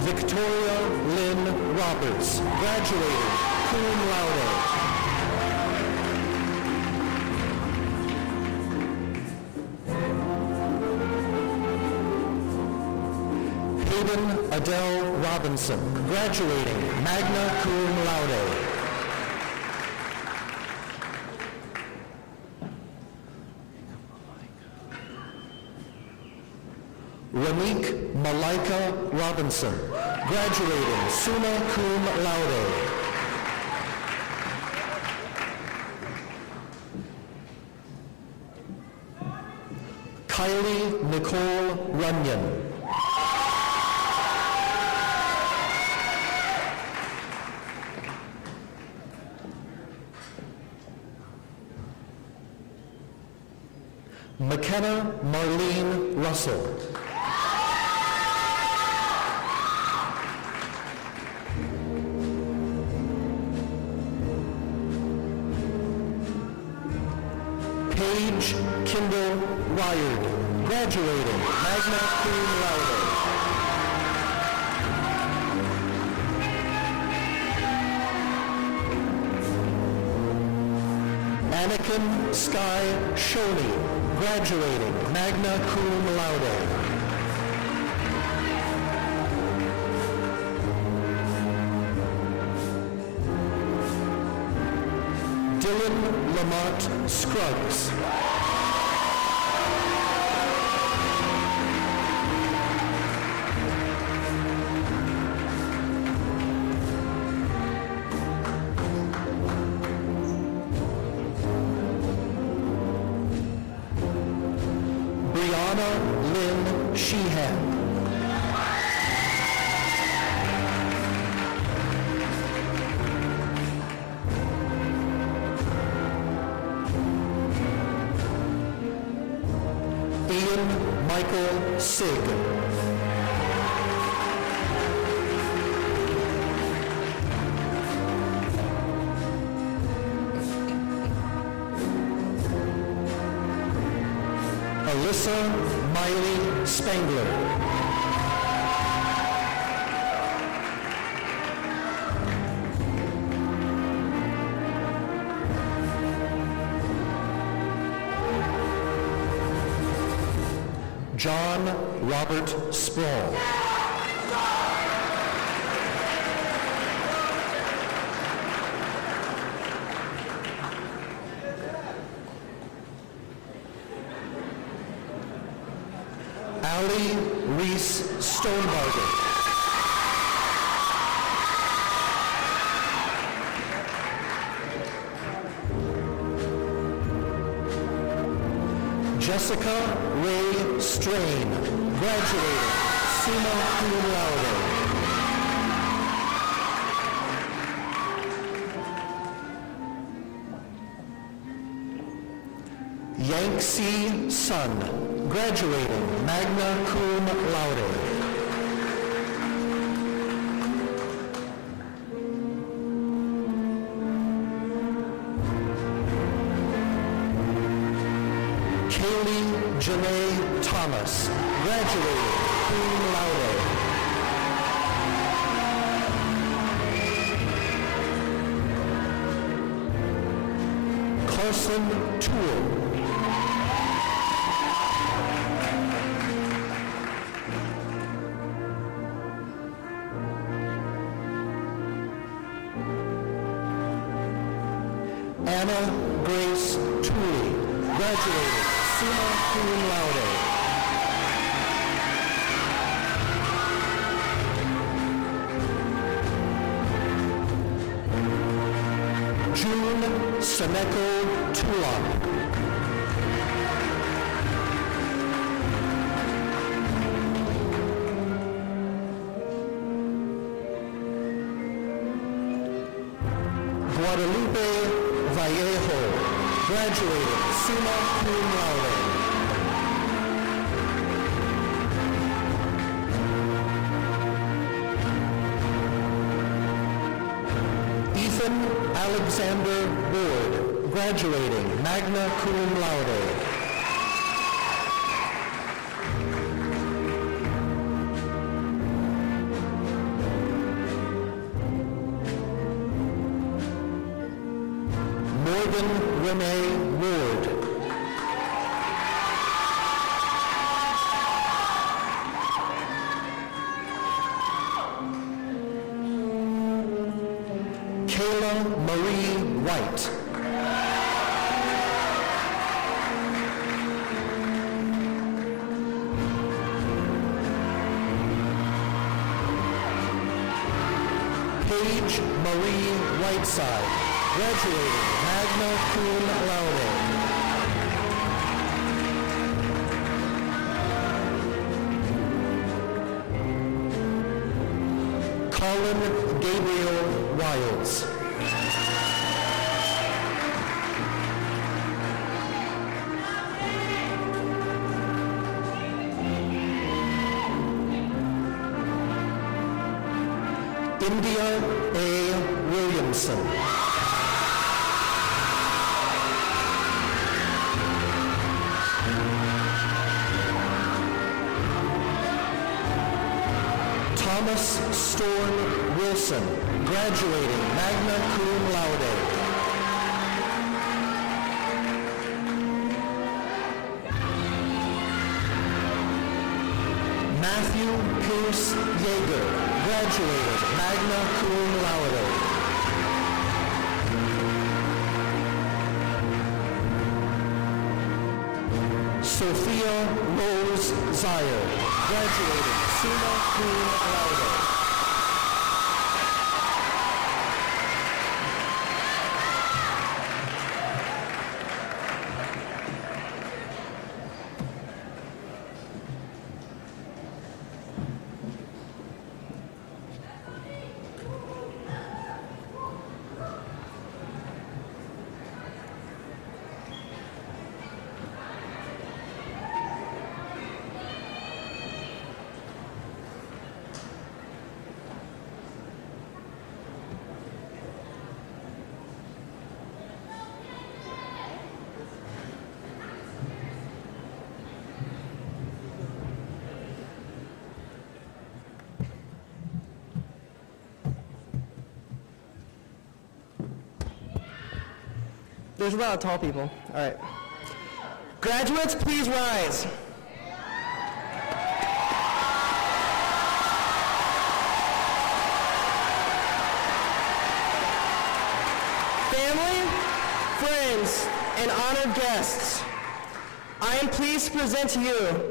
Victoria Lynn Roberts, graduating cum laude. Hayden Adele Robinson, graduating magna cum laude. Ramik Malika Robinson, graduating summa cum laude. Kylie Nicole Runyon. McKenna Marlene Russell. Paige Kindle Ryard, graduating magna cum laude. Anakin Sky Shoney, graduating magna cum laude. Dylan Lamont Scruggs. Brianna Lynn Sheehan. Ian Michael Sig. Alyssa Miley Spangler. John Robert Sproul. Allie Reese Stonebarger. Jessica Ray Strain, graduating summa cum laude. Yangtze Sun, graduating magna cum laude. Kaylee Janae Thomas, graduating cum laude. Carson Toole. Anna Grace Tooley, graduating, summa cum laude. June Seneko Tulop. Guadalupe Vallejo, graduating, summa cum laude. Ethan Alexander Ward, graduating, magna cum laude. Morgan Renee Ward. Kayla Marie White. Paige Marie Whiteside, graduating, magna cum laude. Colin Gabriel Wiles. India A. Williamson. Thomas Storm Wilson, graduating, magna cum laude. Matthew Pierce Yeager, graduated, magna cum laude. Sophia Rose Zier, graduated, summa cum laude. There's a lot of tall people. All right. Graduates, please rise. Family, friends, and honored guests, I am pleased to present to you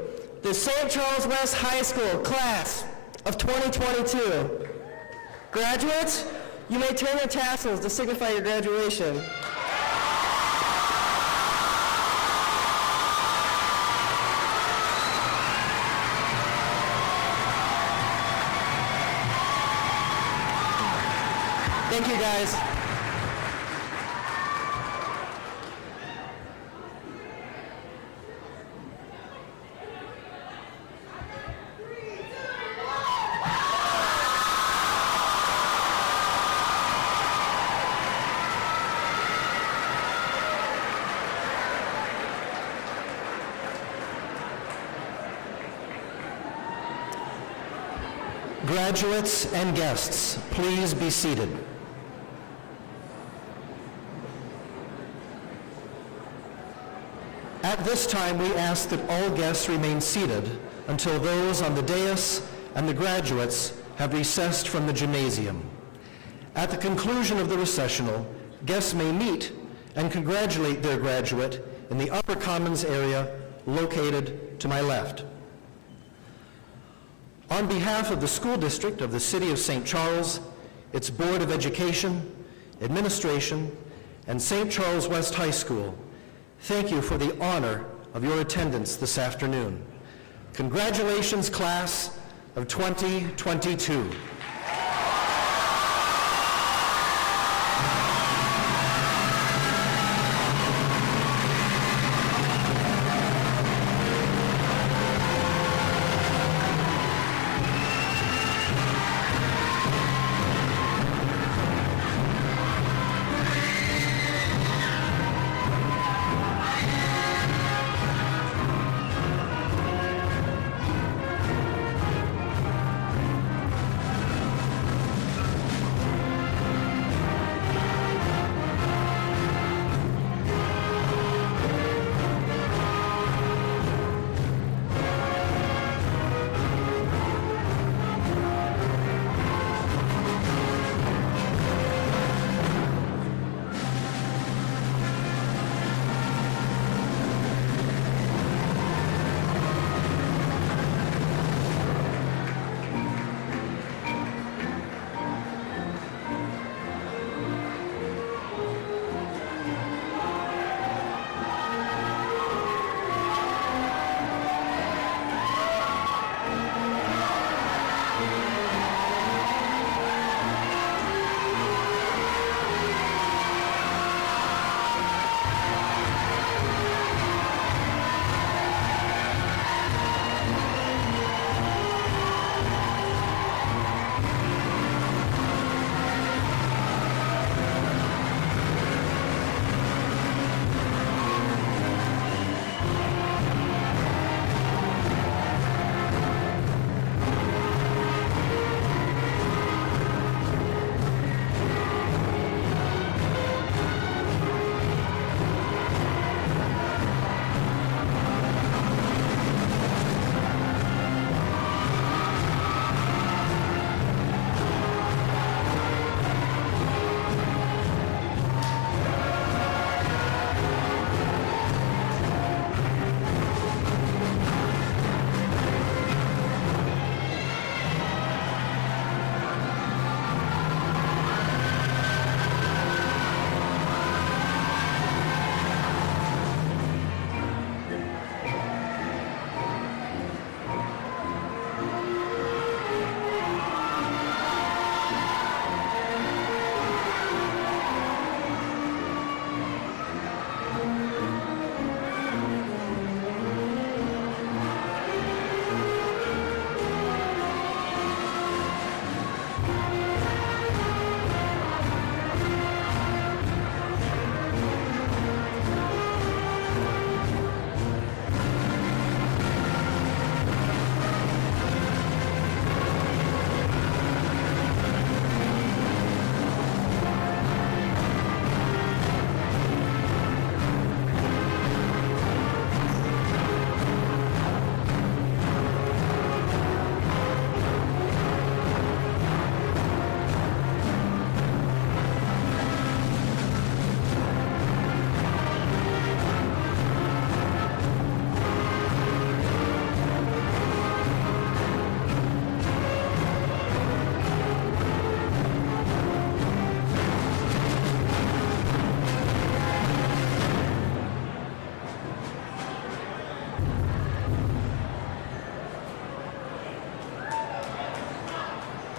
the St. Charles West High School class of 2022. Graduates, you may turn your tassels to signify your graduation. Thank you, guys. Graduates and guests, please be seated. At this time, we ask that all guests remain seated until those on the dais and the graduates have recessed from the gymnasium. At the conclusion of the recessional, guests may meet and congratulate their graduate in the Upper Commons area located to my left. On behalf of the School District of the City of St. Charles, its Board of Education, Administration, and St. Charles West High School, thank you for the honor of your attendance this afternoon. Congratulations, class of 2022.